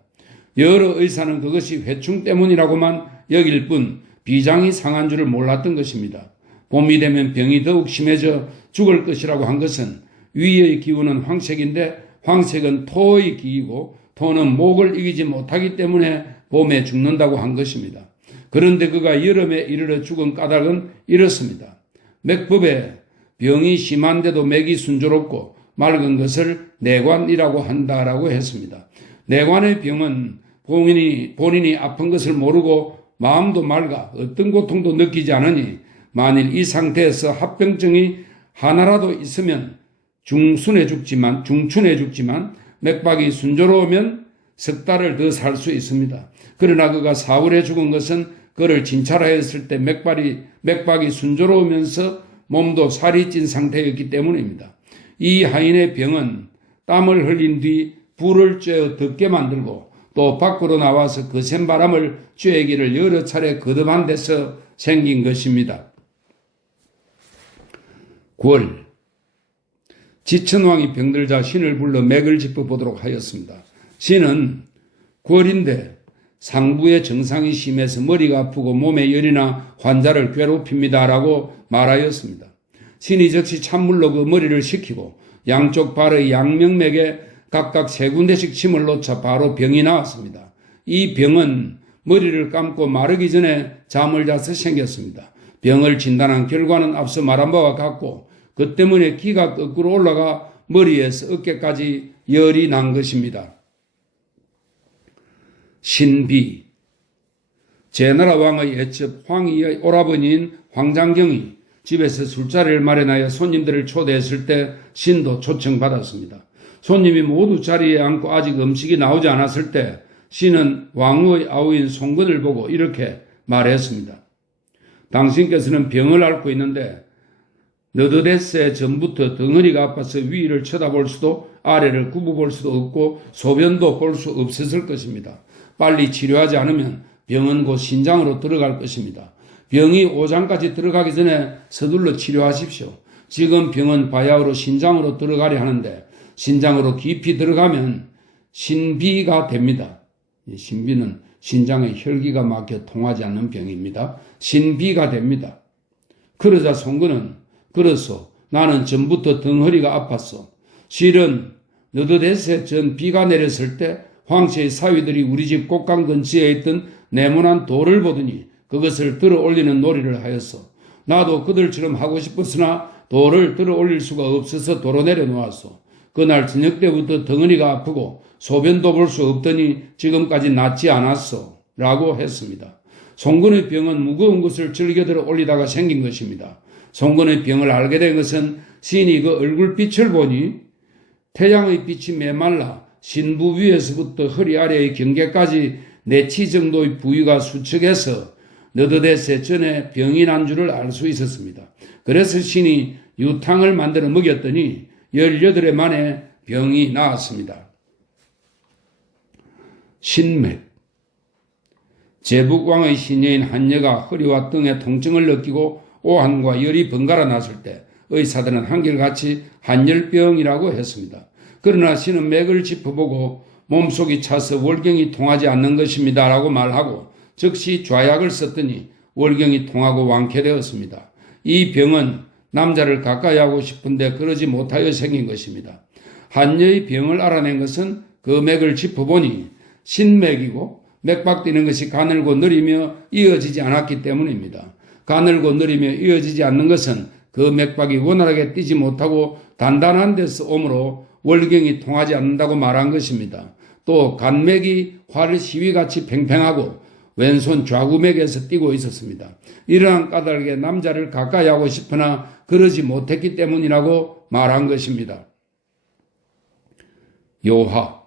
여러 의사는 그것이 회충 때문이라고만 여길 뿐 비장이 상한 줄을 몰랐던 것입니다. 봄이 되면 병이 더욱 심해져 죽을 것이라고 한 것은 위의 기운은 황색인데 황색은 토의 기이고 토는 목을 이기지 못하기 때문에 봄에 죽는다고 한 것입니다. 그런데 그가 여름에 이르러 죽은 까닭은 이렇습니다. 맥법에 병이 심한데도 맥이 순조롭고 맑은 것을 내관이라고 한다라고 했습니다. 내관의 병은 본인이 아픈 것을 모르고 마음도 맑아 어떤 고통도 느끼지 않으니 만일 이 상태에서 합병증이 하나라도 있으면 중춘해 죽지만 맥박이 순조로우면 석 달을 더 살 수 있습니다. 그러나 그가 4월에 죽은 것은 그를 진찰하였을 때 맥박이 순조로우면서 몸도 살이 찐 상태였기 때문입니다. 이 하인의 병은 땀을 흘린 뒤 불을 쬐어 덥게 만들고 또 밖으로 나와서 거센 바람을 쬐기를 여러 차례 거듭한 데서 생긴 것입니다. 9월 지천왕이 병들자 신을 불러 맥을 짚어보도록 하였습니다. 신은 9월인데 상부의 증상이 심해서 머리가 아프고 몸에 열이나 환자를 괴롭힙니다. 라고 말하였습니다. 신이 즉시 찬물로 그 머리를 식히고 양쪽 발의 양명맥에 각각 3군데씩 침을 놓자 바로 병이 나왔습니다. 이 병은 머리를 감고 마르기 전에 잠을 자서 생겼습니다. 병을 진단한 결과는 앞서 말한 바와 같고 그 때문에 기가 거꾸로 올라가 머리에서 어깨까지 열이 난 것입니다. 신비, 제나라 왕의 애첩 황희의 오라버니인 황장경이 집에서 술자리를 마련하여 손님들을 초대했을 때 신도 초청받았습니다. 손님이 모두 자리에 앉고 아직 음식이 나오지 않았을 때 신은 왕후의 아우인 송건을 보고 이렇게 말했습니다. 당신께서는 병을 앓고 있는데 너드데스에 전부터 덩어리가 아파서 위를 쳐다볼 수도 아래를 굽어볼 수도 없고 소변도 볼 수 없었을 것입니다. 빨리 치료하지 않으면 병은 곧 신장으로 들어갈 것입니다. 병이 오장까지 들어가기 전에 서둘러 치료하십시오. 지금 병은 바야흐로 신장으로 들어가려 하는데 신장으로 깊이 들어가면 신비가 됩니다. 신비는 신장의 혈기가 막혀 통하지 않는 병입니다. 신비가 됩니다. 그러자 송근은 그래서 나는 전부터 덩어리가 아팠어. 실은 너드데스에 전 비가 내렸을 때 황제의 사위들이 우리 집 꽃강 근처에 있던 네모난 돌을 보더니 그것을 들어 올리는 놀이를 하였어. 나도 그들처럼 하고 싶었으나 돌을 들어 올릴 수가 없어서 도로 내려놓았어. 그날 저녁 때부터 덩어리가 아프고 소변도 볼 수 없더니 지금까지 낫지 않았어. 라고 했습니다. 송근의 병은 무거운 것을 즐겨 들어 올리다가 생긴 것입니다. 송근의 병을 알게 된 것은 신이 그 얼굴빛을 보니 태양의 빛이 메말라 신부 위에서부터 허리 아래의 경계까지 내치 정도의 부위가 수척해서 너드데스에 전에 병이 난 줄을 알 수 있었습니다. 그래서 신이 유탕을 만들어 먹였더니 18해 만에 병이 나았습니다. 신맥, 제북왕의 시녀인 한여가 허리와 등에 통증을 느끼고 오한과 열이 번갈아 났을 때 의사들은 한결같이 한열병이라고 했습니다. 그러나 신은 맥을 짚어보고 몸속이 차서 월경이 통하지 않는 것입니다 라고 말하고 즉시 좌약을 썼더니 월경이 통하고 완쾌되었습니다. 이 병은 남자를 가까이 하고 싶은데 그러지 못하여 생긴 것입니다. 한여의 병을 알아낸 것은 그 맥을 짚어보니 신맥이고 맥박 뛰는 것이 가늘고 느리며 이어지지 않았기 때문입니다. 가늘고 느리며 이어지지 않는 것은 그 맥박이 원활하게 뛰지 못하고 단단한 데서 오므로 월경이 통하지 않는다고 말한 것입니다. 또 간맥이 활 시위같이 팽팽하고 왼손 좌구맥에서 뛰고 있었습니다. 이러한 까닭에 남자를 가까이 하고 싶으나 그러지 못했기 때문이라고 말한 것입니다. 요하,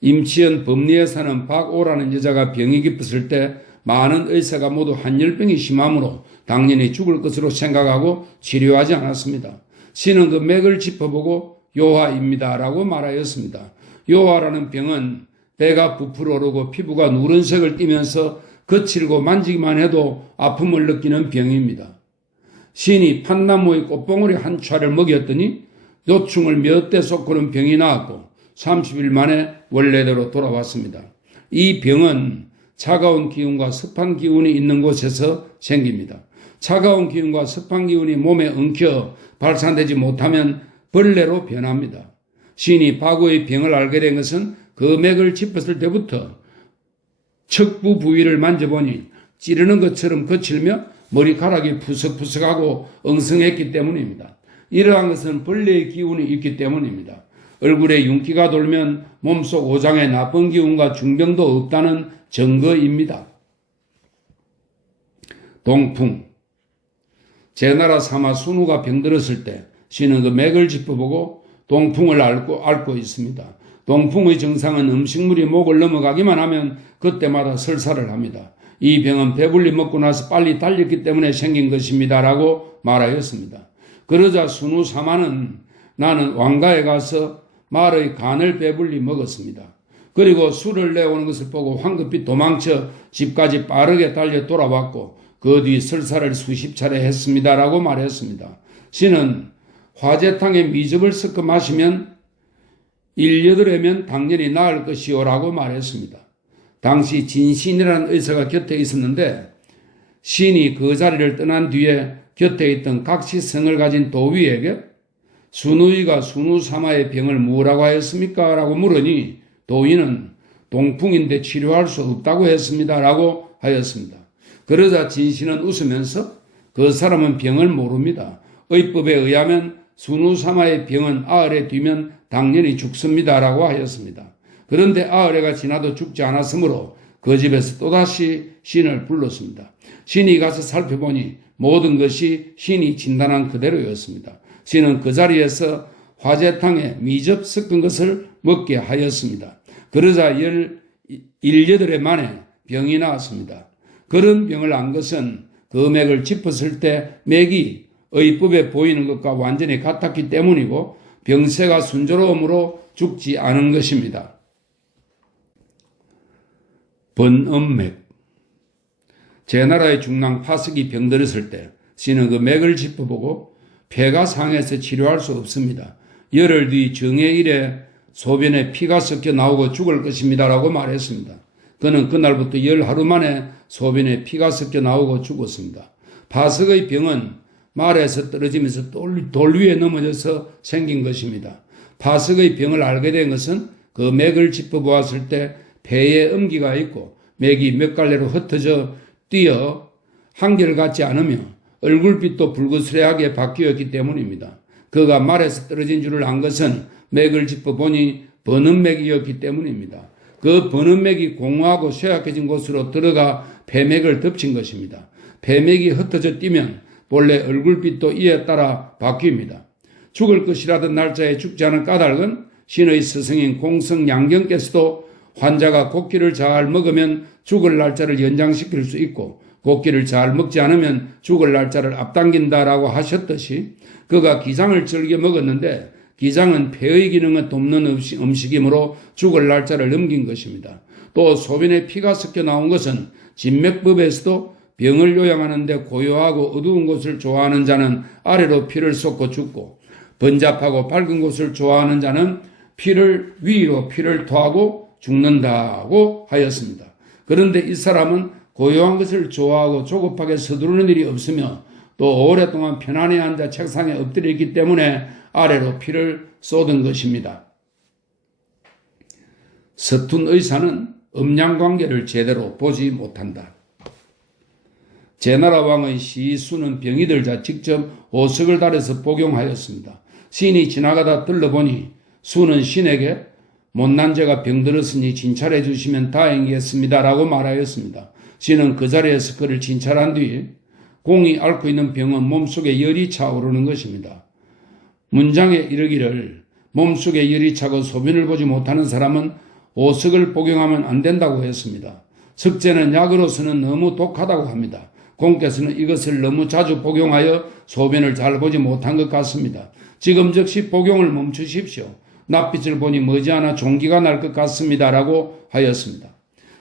임치현 법리에 사는 박오라는 여자가 병이 깊었을 때 많은 의사가 모두 한열병이 심함으로 당연히 죽을 것으로 생각하고 치료하지 않았습니다. 신은 그 맥을 짚어보고 요하입니다 라고 말하였습니다. 요하라는 병은 배가 부풀어 오르고 피부가 누런색을 띠면서 거칠고 만지기만 해도 아픔을 느끼는 병입니다. 신이 판나무의 꽃봉오리 한 차를 먹였더니 요충을 몇 대 쏟고는 병이 나았고 30일 만에 원래대로 돌아왔습니다. 이 병은 차가운 기운과 습한 기운이 있는 곳에서 생깁니다. 차가운 기운과 습한 기운이 몸에 엉켜 발산되지 못하면 벌레로 변합니다. 신이 박우의 병을 알게 된 것은 그 맥을 짚었을 때부터 척부 부위를 만져보니 찌르는 것처럼 거칠며 머리카락이 푸석푸석하고 엉성했기 때문입니다. 이러한 것은 벌레의 기운이 있기 때문입니다. 얼굴에 윤기가 돌면 몸속 오장에 나쁜 기운과 중병도 없다는 증거입니다. 동풍, 제나라 사마 순우가 병들었을 때 신은 그 맥을 짚어보고 동풍을 앓고 있습니다. 동풍의 증상은 음식물이 목을 넘어가기만 하면 그때마다 설사를 합니다. 이 병은 배불리 먹고 나서 빨리 달렸기 때문에 생긴 것입니다 라고 말하였습니다. 그러자 순우 사마는 나는 왕가에 가서 말의 간을 배불리 먹었습니다. 그리고 술을 내오는 것을 보고 황급히 도망쳐 집까지 빠르게 달려 돌아왔고 그 뒤 설사를 수십 차례 했습니다 라고 말했습니다. 신은 화재탕에 미접을 섞어 마시면 18해면 당연히 나을 것이요 라고 말했습니다. 당시 진신이라는 의사가 곁에 있었는데 신이 그 자리를 떠난 뒤에 곁에 있던 각시성을 가진 도위에게 순우이가 순우사마의 병을 뭐라고 하였습니까? 라고 물으니 도위는 동풍인데 치료할 수 없다고 했습니다 라고 하였습니다. 그러자 진신은 웃으면서 그 사람은 병을 모릅니다. 의법에 의하면 순우사마의 병은 아을에 뒤면 당연히 죽습니다라고 하였습니다. 그런데 아흘해가 지나도 죽지 않았으므로 그 집에서 또다시 신을 불렀습니다. 신이 가서 살펴보니 모든 것이 신이 진단한 그대로였습니다. 신은 그 자리에서 화재탕에 미접 섞은 것을 먹게 하였습니다. 그러자 18해 만에 병이 나왔습니다. 그런 병을 안 것은 그 맥을 짚었을 때 맥이 의법에 보이는 것과 완전히 같았기 때문이고 병세가 순조로움으로 죽지 않은 것입니다. 번음맥. 제 나라의 중랑 파석이 병들었을 때 신은 그 맥을 짚어보고 폐가 상해서 치료할 수 없습니다. 열흘 뒤 정해일에 소변에 피가 섞여 나오고 죽을 것입니다 라고 말했습니다. 그는 그날부터 10하루 만에 소변에 피가 섞여 나오고 죽었습니다. 파석의 병은 말에서 떨어지면서 돌 위에 넘어져서 생긴 것입니다. 파석의 병을 알게 된 것은 그 맥을 짚어보았을 때 폐에 음기가 있고 맥이 몇 갈래로 흩어져 뛰어 한결같지 않으며 얼굴빛도 불그스레하게 바뀌었기 때문입니다. 그가 말에서 떨어진 줄을 안 것은 맥을 짚어보니 번음맥이었기 때문입니다. 그 번음맥이 공허하고 쇠약해진 곳으로 들어가 폐맥을 덮친 것입니다. 폐맥이 흩어져 뛰면 본래 얼굴빛도 이에 따라 바뀝니다. 죽을 것이라던 날짜에 죽지 않은 까닭은 신의 스승인 공성양경께서도 환자가 곡기를 잘 먹으면 죽을 날짜를 연장시킬 수 있고 곡기를 잘 먹지 않으면 죽을 날짜를 앞당긴다라고 하셨듯이 그가 기장을 즐겨 먹었는데 기장은 폐의 기능을 돕는 음식이므로 죽을 날짜를 넘긴 것입니다. 또 소변에 피가 섞여 나온 것은 진맥법에서도 병을 요양하는데 고요하고 어두운 곳을 좋아하는 자는 아래로 피를 쏟고 죽고 번잡하고 밝은 곳을 좋아하는 자는 위로 피를 토하고 죽는다고 하였습니다. 그런데 이 사람은 고요한 것을 좋아하고 조급하게 서두르는 일이 없으며 또 오랫동안 편안히 앉아 책상에 엎드려 있기 때문에 아래로 피를 쏟은 것입니다. 서툰 의사는 음양관계를 제대로 보지 못한다. 제나라 왕의 시수는 병이 들자 직접 오석을 달아서 복용하였습니다. 신이 지나가다 들러보니 수는 신에게 못난 자가 병들었으니 진찰해 주시면 다행이겠습니다라고 말하였습니다. 신은 그 자리에서 그를 진찰한 뒤 공이 앓고 있는 병은 몸속에 열이 차오르는 것입니다. 문장에 이르기를 몸속에 열이 차고 소변을 보지 못하는 사람은 오석을 복용하면 안 된다고 했습니다. 석제는 약으로서는 너무 독하다고 합니다. 공께서는 이것을 너무 자주 복용하여 소변을 잘 보지 못한 것 같습니다. 지금 즉시 복용을 멈추십시오. 낯빛을 보니 머지않아 종기가 날 것 같습니다라고 하였습니다.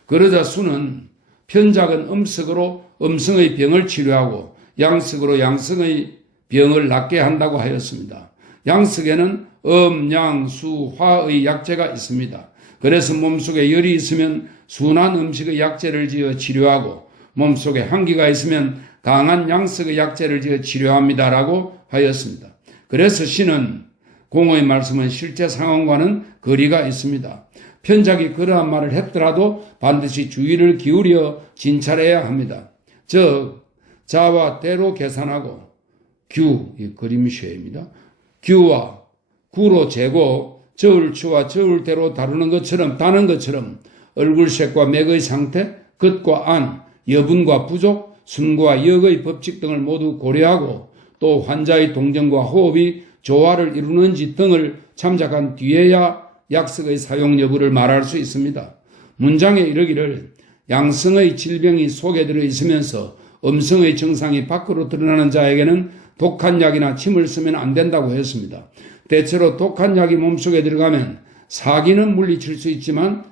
그러자 수는 편작은 음석으로 음성의 병을 치료하고 양석으로 양성의 병을 낫게 한다고 하였습니다. 양석에는 양, 수, 화의 약재가 있습니다. 그래서 몸속에 열이 있으면 순한 음식의 약재를 지어 치료하고 몸속에 한기가 있으면 강한 양석의 약재를 지어 치료합니다라고 하였습니다. 그래서 신은 공의 말씀은 실제 상황과는 거리가 있습니다. 편작이 그러한 말을 했더라도 반드시 주의를 기울여 진찰해야 합니다. 즉 자와 때로 계산하고 이 그림쉐입니다. 규와 구로 재고 저울추와 저울대로 다는 것처럼 얼굴색과 맥의 상태, 겉과 안, 여분과 부족, 순과 역의 법칙 등을 모두 고려하고 또 환자의 동정과 호흡이 조화를 이루는지 등을 참작한 뒤에야 약석의 사용 여부를 말할 수 있습니다. 문장에 이르기를 양성의 질병이 속에 들어 있으면서 음성의 증상이 밖으로 드러나는 자에게는 독한 약이나 침을 쓰면 안 된다고 했습니다. 대체로 독한 약이 몸속에 들어가면 사기는 물리칠 수 있지만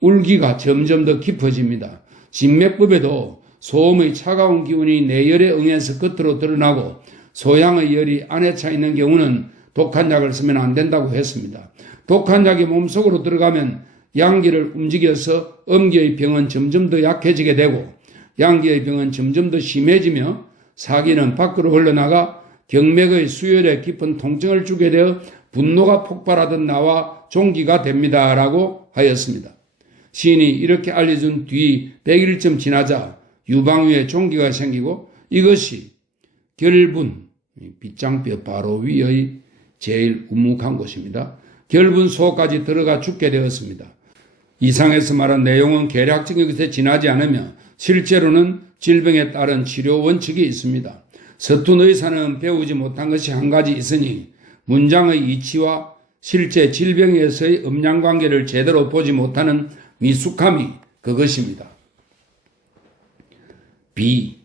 울기가 점점 더 깊어집니다. 진맥법에도 소음의 차가운 기운이 내열에 응해서 겉으로 드러나고 소양의 열이 안에 차 있는 경우는 독한 약을 쓰면 안 된다고 했습니다. 독한 약이 몸속으로 들어가면 양기를 움직여서 음기의 병은 점점 더 약해지게 되고 양기의 병은 점점 더 심해지며 사기는 밖으로 흘러나가 경맥의 수혈에 깊은 통증을 주게 되어 분노가 폭발하던 나와 종기가 됩니다라고 하였습니다. 시인이 이렇게 알려준 뒤 100일쯤 지나자 유방위에 종기가 생기고 이것이 결분, 빗장뼈 바로 위의 제일 우묵한 곳입니다. 결분 소까지 들어가 죽게 되었습니다. 이상에서 말한 내용은 계략적인 것에 지나지 않으며 실제로는 질병에 따른 치료 원칙이 있습니다. 서툰 의사는 배우지 못한 것이 한 가지 있으니 문장의 이치와 실제 질병에서의 음양관계를 제대로 보지 못하는 미숙함이 그것입니다. B.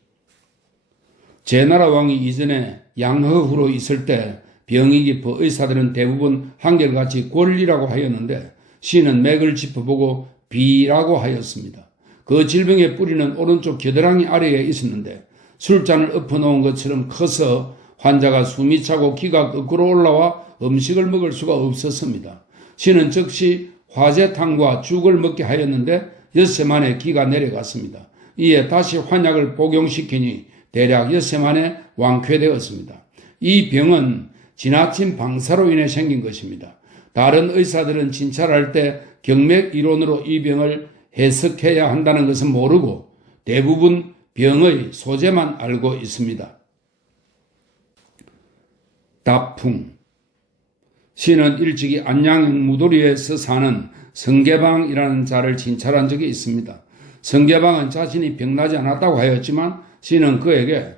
제나라 왕이 이전에 양허후로 있을 때 병이 깊어 의사들은 대부분 한결같이 골리라고 하였는데 시는 맥을 짚어보고 B라고 하였습니다. 그 질병의 뿌리는 오른쪽 겨드랑이 아래에 있었는데 술잔을 엎어놓은 것처럼 커서 환자가 숨이 차고 기가 거꾸로 올라와 음식을 먹을 수가 없었습니다. 시는 즉시 화제탕과 죽을 먹게 하였는데 엿새 만에 기가 내려갔습니다. 이에 다시 환약을 복용시키니 대략 엿새 만에 완쾌되었습니다. 이 병은 지나친 방사로 인해 생긴 것입니다. 다른 의사들은 진찰할 때 경맥 이론으로 이 병을 해석해야 한다는 것은 모르고 대부분 병의 소재만 알고 있습니다. 답풍. 시는 일찍이 안양 무도리에서 사는 성계방이라는 자를 진찰한 적이 있습니다. 성계방은 자신이 병나지 않았다고 하였지만 시는 그에게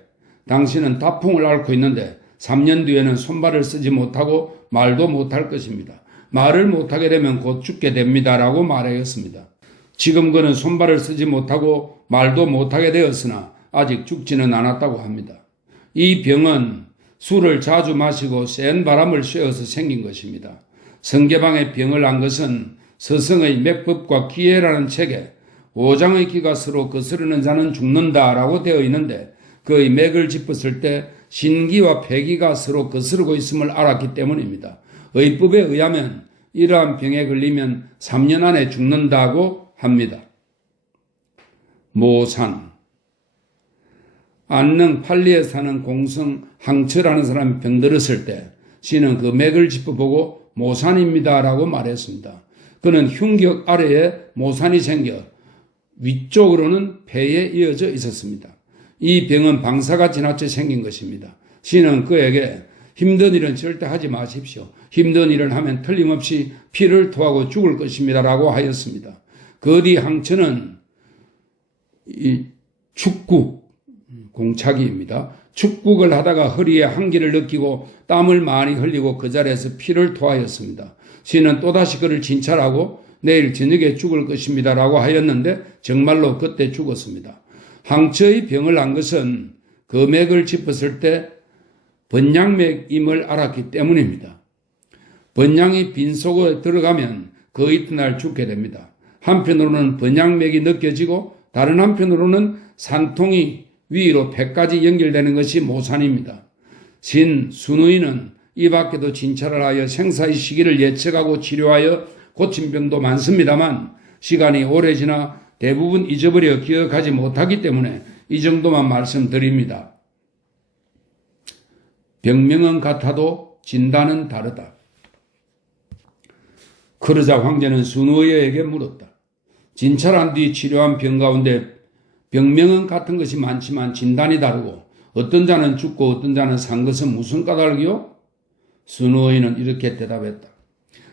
당신은 답풍을 앓고 있는데 3년 뒤에는 손발을 쓰지 못하고 말도 못할 것입니다. 말을 못하게 되면 곧 죽게 됩니다. 라고 말하였습니다. 지금 그는 손발을 쓰지 못하고 말도 못하게 되었으나 아직 죽지는 않았다고 합니다. 이 병은 술을 자주 마시고 센 바람을 쐬어서 생긴 것입니다. 성계방의 병을 안 것은 서성의 맥법과 기해라는 책에 오장의 기가 서로 거스르는 자는 죽는다라고 되어 있는데 그의 맥을 짚었을 때 신기와 폐기가 서로 거스르고 있음을 알았기 때문입니다. 의법에 의하면 이러한 병에 걸리면 3년 안에 죽는다고 합니다. 모산. 안릉 팔리에 사는 공성 항처라는 사람이 병들었을 때 시는 그 맥을 짚어보고 모산입니다 라고 말했습니다. 그는 흉격 아래에 모산이 생겨 위쪽으로는 폐에 이어져 있었습니다. 이 병은 방사가 지나쳐 생긴 것입니다. 시는 그에게 힘든 일은 절대 하지 마십시오. 힘든 일을 하면 틀림없이 피를 토하고 죽을 것입니다 라고 하였습니다. 그 뒤 항처는 이 축국, 공차기입니다. 축국을 하다가 허리에 한기를 느끼고 땀을 많이 흘리고 그 자리에서 피를 토하였습니다. 시는 또다시 그를 진찰하고 내일 저녁에 죽을 것입니다 라고 하였는데 정말로 그때 죽었습니다. 항처의 병을 안 것은 그 맥을 짚었을 때 번양맥임을 알았기 때문입니다. 번양이 빈속에 들어가면 그 이튿날 죽게 됩니다. 한편으로는 번양맥이 느껴지고 다른 한편으로는 산통이 위로 폐까지 연결되는 것이 모산입니다. 신 순의는 이 밖에도 진찰을 하여 생사의 시기를 예측하고 치료하여 고친 병도 많습니다만 시간이 오래 지나 대부분 잊어버려 기억하지 못하기 때문에 이 정도만 말씀드립니다. 병명은 같아도 진단은 다르다. 그러자 황제는 순의에게 물었다. 진찰한 뒤 치료한 병 가운데 병명은 같은 것이 많지만 진단이 다르고 어떤 자는 죽고 어떤 자는 산 것은 무슨 까닭이요? 순의는 이렇게 대답했다.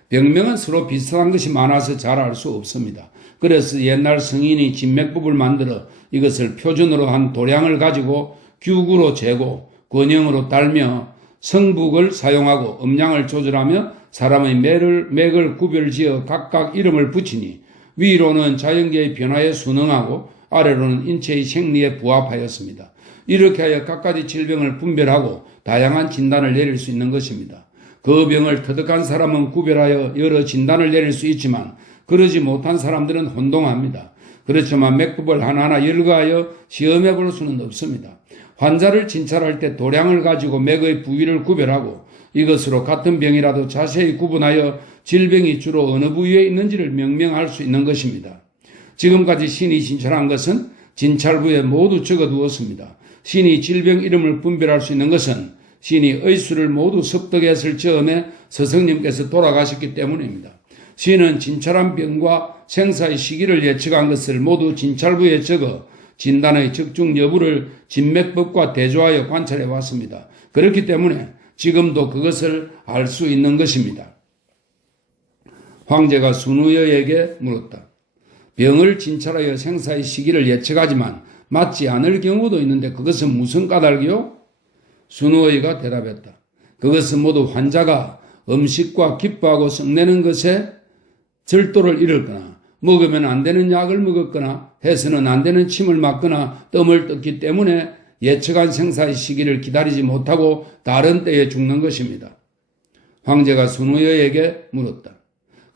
병명은 서로 비슷한 것이 많아서 잘 알 수 없습니다. 그래서 옛날 성인이 진맥법을 만들어 이것을 표준으로 한 도량을 가지고 규구로 재고 권형으로 달며 성북을 사용하고 음량을 조절하며 사람의 맥을 구별지어 각각 이름을 붙이니 위로는 자연계의 변화에 순응하고 아래로는 인체의 생리에 부합하였습니다. 이렇게 하여 각가지 질병을 분별하고 다양한 진단을 내릴 수 있는 것입니다. 그 병을 터득한 사람은 구별하여 여러 진단을 내릴 수 있지만 그러지 못한 사람들은 혼동합니다. 그렇지만 맥법을 하나하나 열거하여 시험해 볼 수는 없습니다. 환자를 진찰할 때 도량을 가지고 맥의 부위를 구별하고 이것으로 같은 병이라도 자세히 구분하여 질병이 주로 어느 부위에 있는지를 명명할 수 있는 것입니다. 지금까지 신이 진찰한 것은 진찰부에 모두 적어두었습니다. 신이 질병 이름을 분별할 수 있는 것은 신이 의술을 모두 습득했을 즈음에 스승님께서 돌아가셨기 때문입니다. 신은 진찰한 병과 생사의 시기를 예측한 것을 모두 진찰부에 적어 진단의 적중 여부를 진맥법과 대조하여 관찰해 왔습니다. 그렇기 때문에 지금도 그것을 알 수 있는 것입니다. 황제가 순우여에게 물었다. 병을 진찰하여 생사의 시기를 예측하지만 맞지 않을 경우도 있는데 그것은 무슨 까닭이요? 순우여가 대답했다. 그것은 모두 환자가 음식과 기뻐하고 성내는 것에 절도를 이뤘거나 먹으면 안 되는 약을 먹었거나 해서는 안 되는 침을 맞거나 뜸을 뜯기 때문에 예측한 생사의 시기를 기다리지 못하고 다른 때에 죽는 것입니다. 황제가 순우여에게 물었다.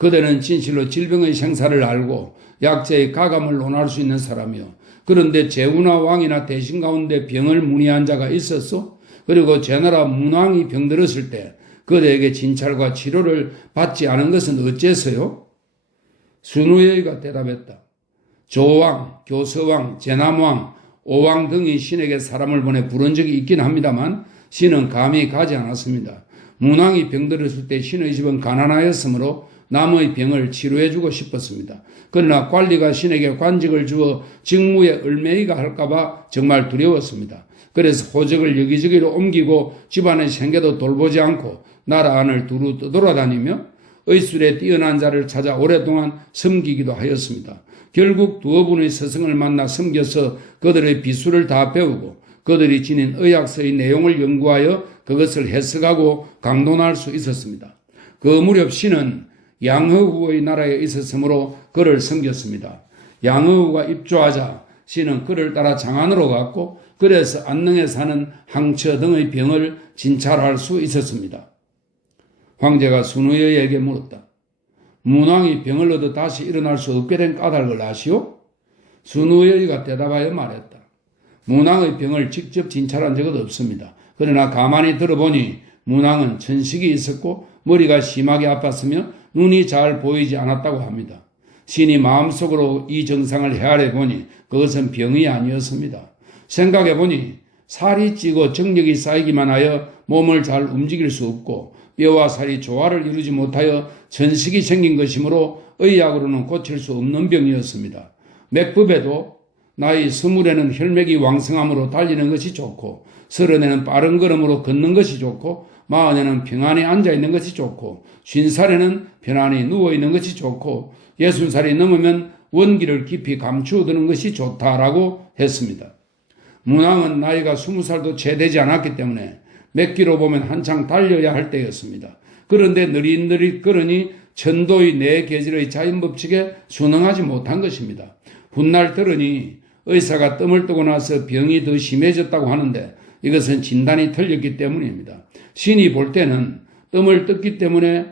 그대는 진실로 질병의 생사를 알고 약제의 가감을 논할 수 있는 사람이요. 그런데 제후나 왕이나 대신 가운데 병을 문의한 자가 있었소? 그리고 제나라 문왕이 병들었을 때 그대에게 진찰과 치료를 받지 않은 것은 어째서요? 순우여가 대답했다. 조왕, 교서왕, 제남왕, 오왕 등이 신에게 사람을 보내 부른 적이 있긴 합니다만 신은 감히 가지 않았습니다. 문왕이 병들었을 때 신의 집은 가난하였으므로 남의 병을 치료해주고 싶었습니다. 그러나 관리가 신에게 관직을 주어 직무에 얽매이가 할까봐 정말 두려웠습니다. 그래서 호적을 여기저기로 옮기고 집안의 생계도 돌보지 않고 나라 안을 두루 떠돌아다니며 의술에 뛰어난 자를 찾아 오랫동안 섬기기도 하였습니다. 결국 두어 분의 스승을 만나 섬겨서 그들의 비수를 다 배우고 그들이 지닌 의학서의 내용을 연구하여 그것을 해석하고 강론할 수 있었습니다. 그 무렵 신은 양허후의 나라에 있었으므로 그를 섬겼습니다. 양허후가 입조하자 신은 그를 따라 장안으로 갔고 그래서 안능에 사는 항처 등의 병을 진찰할 수 있었습니다. 황제가 순우여에게 물었다. 문왕이 병을 얻어 다시 일어날 수 없게 된 까닭을 아시오? 순우여가 대답하여 말했다. 문왕의 병을 직접 진찰한 적은 없습니다. 그러나 가만히 들어보니 문왕은 천식이 있었고 머리가 심하게 아팠으며 눈이 잘 보이지 않았다고 합니다. 신이 마음속으로 이 정상을 헤아려 보니 그것은 병이 아니었습니다. 생각해 보니 살이 찌고 정력이 쌓이기만 하여 몸을 잘 움직일 수 없고 뼈와 살이 조화를 이루지 못하여 천식이 생긴 것이므로 의학으로는 고칠 수 없는 병이었습니다. 맥법에도 나이 20에는 혈맥이 왕성함으로 달리는 것이 좋고 30에는 빠른 걸음으로 걷는 것이 좋고 40에는 평안히 앉아있는 것이 좋고 50살에는 편안히 누워있는 것이 좋고 60살이 넘으면 원기를 깊이 감추어두는 것이 좋다라고 했습니다. 문왕은 나이가 20살도 채 되지 않았기 때문에 맥기로 보면 한창 달려야 할 때였습니다. 그런데 느릿느릿 걸으니 천도의 내 계절의 자연법칙에 순응하지 못한 것입니다. 훗날 들으니 의사가 뜸을 뜨고 나서 병이 더 심해졌다고 하는데 이것은 진단이 틀렸기 때문입니다. 신이 볼 때는 뜸을 뜯기 때문에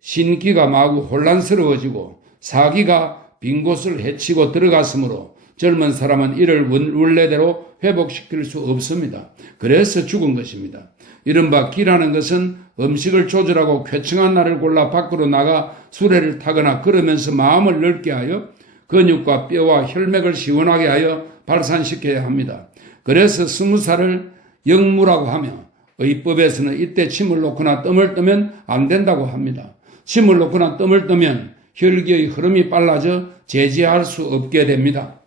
신기가 마구 혼란스러워지고 사기가 빈 곳을 헤치고 들어갔으므로 젊은 사람은 이를 원래대로 회복시킬 수 없습니다. 그래서 죽은 것입니다. 이른바 기라는 것은 음식을 조절하고 쾌청한 날을 골라 밖으로 나가 수레를 타거나 걸으면서 마음을 넓게 하여 근육과 뼈와 혈맥을 시원하게 하여 발산시켜야 합니다. 그래서 20살을 영무라고 하며 의법에서는 이때 침을 놓거나 뜸을 뜨면 안 된다고 합니다. 침을 놓거나 뜸을 뜨면 혈기의 흐름이 빨라져 제지할 수 없게 됩니다.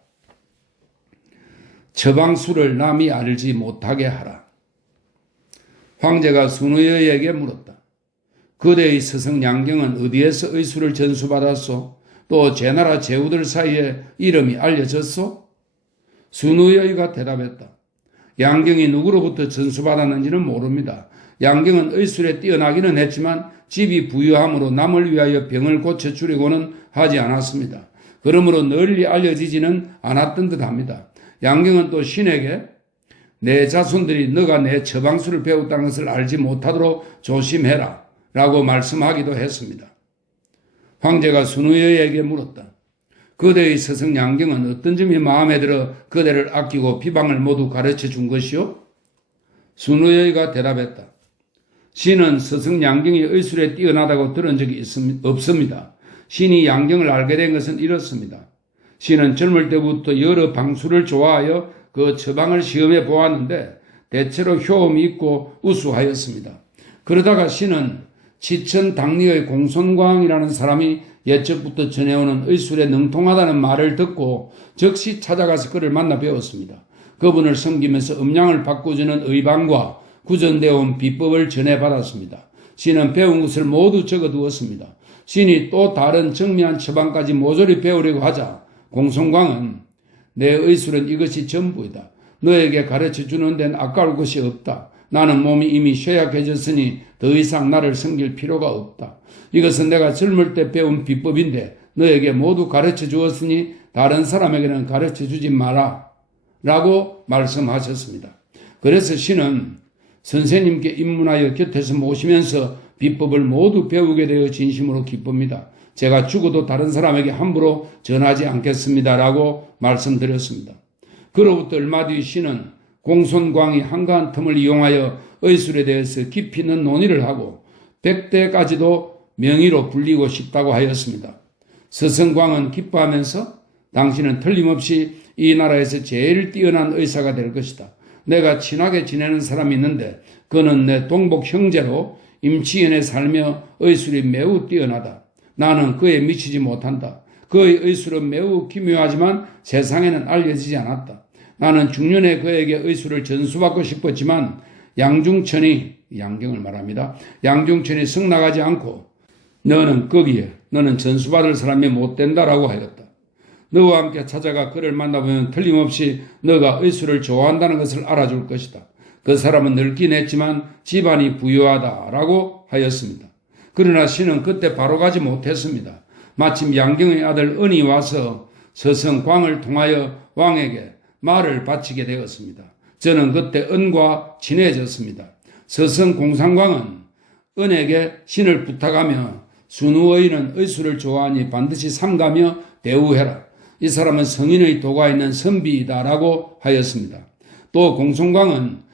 처방술을 남이 알지 못하게 하라. 황제가 순우여에게 물었다. 그대의 스승 양경은 어디에서 의술을 전수받았소? 또 제나라 제후들 사이에 이름이 알려졌소? 순우여가 대답했다. 양경이 누구로부터 전수받았는지는 모릅니다. 양경은 의술에 뛰어나기는 했지만 집이 부유함으로 남을 위하여 병을 고쳐주려고는 하지 않았습니다. 그러므로 널리 알려지지는 않았던 듯합니다. 양경은 또 신에게 내 자손들이 너가 내 처방술을 배웠다는 것을 알지 못하도록 조심해라 라고 말씀하기도 했습니다. 황제가 순우여에게 물었다. 그대의 스승 양경은 어떤 점이 마음에 들어 그대를 아끼고 비방을 모두 가르쳐 준 것이요? 순우여가 대답했다. 신은 스승 양경이 의술에 뛰어나다고 들은 적이 없습니다. 신이 양경을 알게 된 것은 이렇습니다. 신은 젊을 때부터 여러 방술을 좋아하여 그 처방을 시험해 보았는데 대체로 효험이 있고 우수하였습니다. 그러다가 신은 지천 당리의 공손광이라는 사람이 옛적부터 전해오는 의술에 능통하다는 말을 듣고 즉시 찾아가서 그를 만나 배웠습니다. 그분을 섬기면서 음양을 바꿔주는 의방과 구전되어 온 비법을 전해받았습니다. 신은 배운 것을 모두 적어두었습니다. 신이 또 다른 정미한 처방까지 모조리 배우려고 하자 공손광은 내 의술은 이것이 전부이다. 너에게 가르쳐 주는 데는 아까울 것이 없다. 나는 몸이 이미 쇠약해졌으니 더 이상 나를 섬길 필요가 없다. 이것은 내가 젊을 때 배운 비법인데 너에게 모두 가르쳐 주었으니 다른 사람에게는 가르쳐 주지 마라 라고 말씀하셨습니다. 그래서 신은 선생님께 입문하여 곁에서 모시면서 비법을 모두 배우게 되어 진심으로 기쁩니다. 제가 죽어도 다른 사람에게 함부로 전하지 않겠습니다 라고 말씀드렸습니다. 그로부터 얼마 뒤 신은 공손광이 한가한 틈을 이용하여 의술에 대해서 깊이 있는 논의를 하고 100대까지도 명의로 불리고 싶다고 하였습니다. 서성광은 기뻐하면서 당신은 틀림없이 이 나라에서 제일 뛰어난 의사가 될 것이다. 내가 친하게 지내는 사람이 있는데 그는 내 동복 형제로 임치연에 살며 의술이 매우 뛰어나다. 나는 그에 미치지 못한다. 그의 의술은 매우 기묘하지만 세상에는 알려지지 않았다. 나는 중년에 그에게 의술을 전수받고 싶었지만 양중천이, 양경을 말합니다. 양중천이 성나가지 않고 너는 전수받을 사람이 못 된다라고 하였다. 너와 함께 찾아가 그를 만나보면 틀림없이 너가 의술을 좋아한다는 것을 알아줄 것이다. 그 사람은 늙긴 했지만 집안이 부유하다라고 하였습니다. 그러나 신은 그때 바로 가지 못했습니다. 마침 양경의 아들 은이 와서 서성광을 통하여 왕에게 말을 바치게 되었습니다. 저는 그때 은과 친해졌습니다. 서성공상광은 은에게 신을 부탁하며 순우의는 의술을 좋아하니 반드시 삼가며 대우해라. 이 사람은 성인의 도가 있는 선비이다라고 하였습니다. 또 공손광은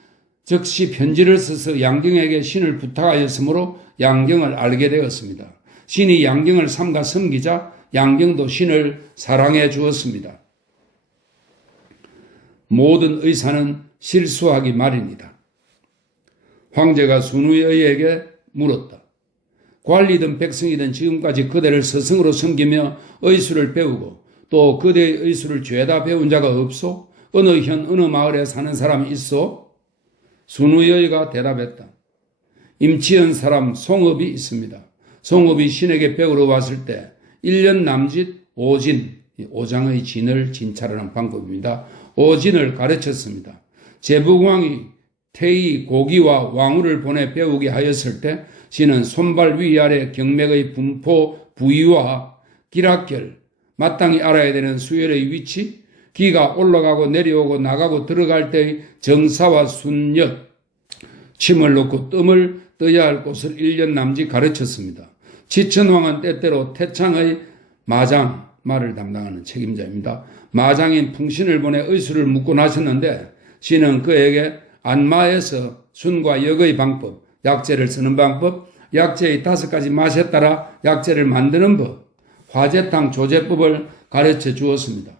즉시 편지를 써서 양경에게 신을 부탁하였으므로 양경을 알게 되었습니다. 신이 양경을 삼가 섬기자 양경도 신을 사랑해 주었습니다. 모든 의사는 실수하기 마련이다. 황제가 순우의에게 물었다. 관리든 백성이든 지금까지 그대를 스승으로 섬기며 의술을 배우고 또 그대의 의술을 죄다 배운 자가 없소? 어느 현 어느 마을에 사는 사람이 있소? 순우여의가 대답했다. 임치연 사람 송업이 있습니다. 송업이 신에게 배우러 왔을 때 1년 남짓 오진, 오장의 진을 진찰하는 방법입니다. 오진을 가르쳤습니다. 제부왕이 태의 고기와 왕후를 보내 배우게 하였을 때 신은 손발 위아래 경맥의 분포, 부위와 기락결, 마땅히 알아야 되는 수혈의 위치, 기가 올라가고 내려오고 나가고 들어갈 때의 정사와 순역, 침을 놓고 뜸을 떠야 할 곳을 1년 남짓 가르쳤습니다. 지천왕은 때때로 태창의 마장, 말을 담당하는 책임자입니다. 마장인 풍신을 보내 의술을 묻곤 하셨는데 신은 그에게 안마에서 순과 역의 방법, 약재를 쓰는 방법, 약재의 5가지 맛에 따라 약재를 만드는 법, 화재탕 조제법을 가르쳐 주었습니다.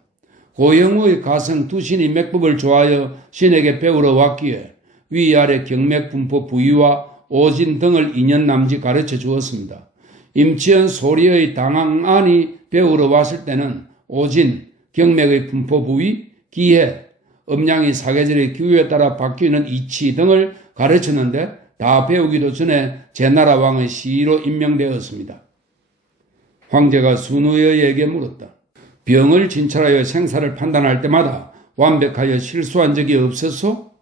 고영의 가성 두신이 맥법을 좋아하여 신에게 배우러 왔기에 위아래 경맥 분포 부위와 오진 등을 2년 남짓 가르쳐 주었습니다. 임치연 소리의 당황안이 배우러 왔을 때는 오진, 경맥의 분포 부위, 기해, 음양이 사계절의 기후에 따라 바뀌는 이치 등을 가르쳤는데 다 배우기도 전에 제나라 왕의 시로 임명되었습니다. 황제가 순우여에게 물었다. 병을 진찰하여 생사를 판단할 때마다 완벽하여 실수한 적이 없었소?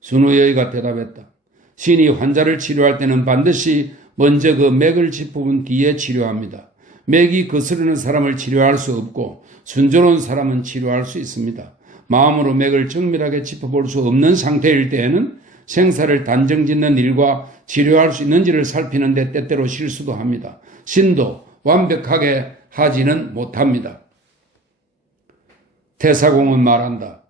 순우여가 대답했다. 신이 환자를 치료할 때는 반드시 먼저 그 맥을 짚어본 뒤에 치료합니다. 맥이 거스르는 사람을 치료할 수 없고 순조로운 사람은 치료할 수 있습니다. 마음으로 맥을 정밀하게 짚어볼 수 없는 상태일 때에는 생사를 단정짓는 일과 치료할 수 있는지를 살피는 데 때때로 실수도 합니다. 신도 완벽하게 하지는 못합니다. 태사공은 말한다.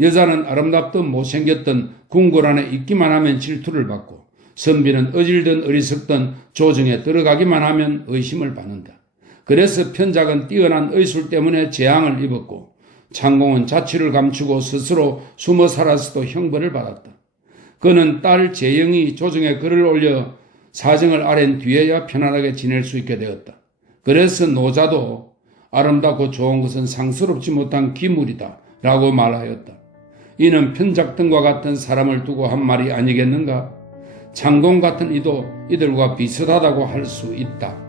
여자는 아름답든 못생겼든 궁궐 안에 있기만 하면 질투를 받고 선비는 어질든 어리석든 조정에 들어가기만 하면 의심을 받는다. 그래서 편작은 뛰어난 의술 때문에 재앙을 입었고 창공은 자취를 감추고 스스로 숨어 살아서도 형벌을 받았다. 그는 딸 재영이 조정에 글을 올려 사정을 아랜 뒤에야 편안하게 지낼 수 있게 되었다. 그래서 노자도 아름답고 좋은 것은 상스럽지 못한 기물이다 라고 말하였다. 이는 편작 등과 같은 사람을 두고 한 말이 아니겠는가? 창공 같은 이도 이들과 비슷하다고 할 수 있다.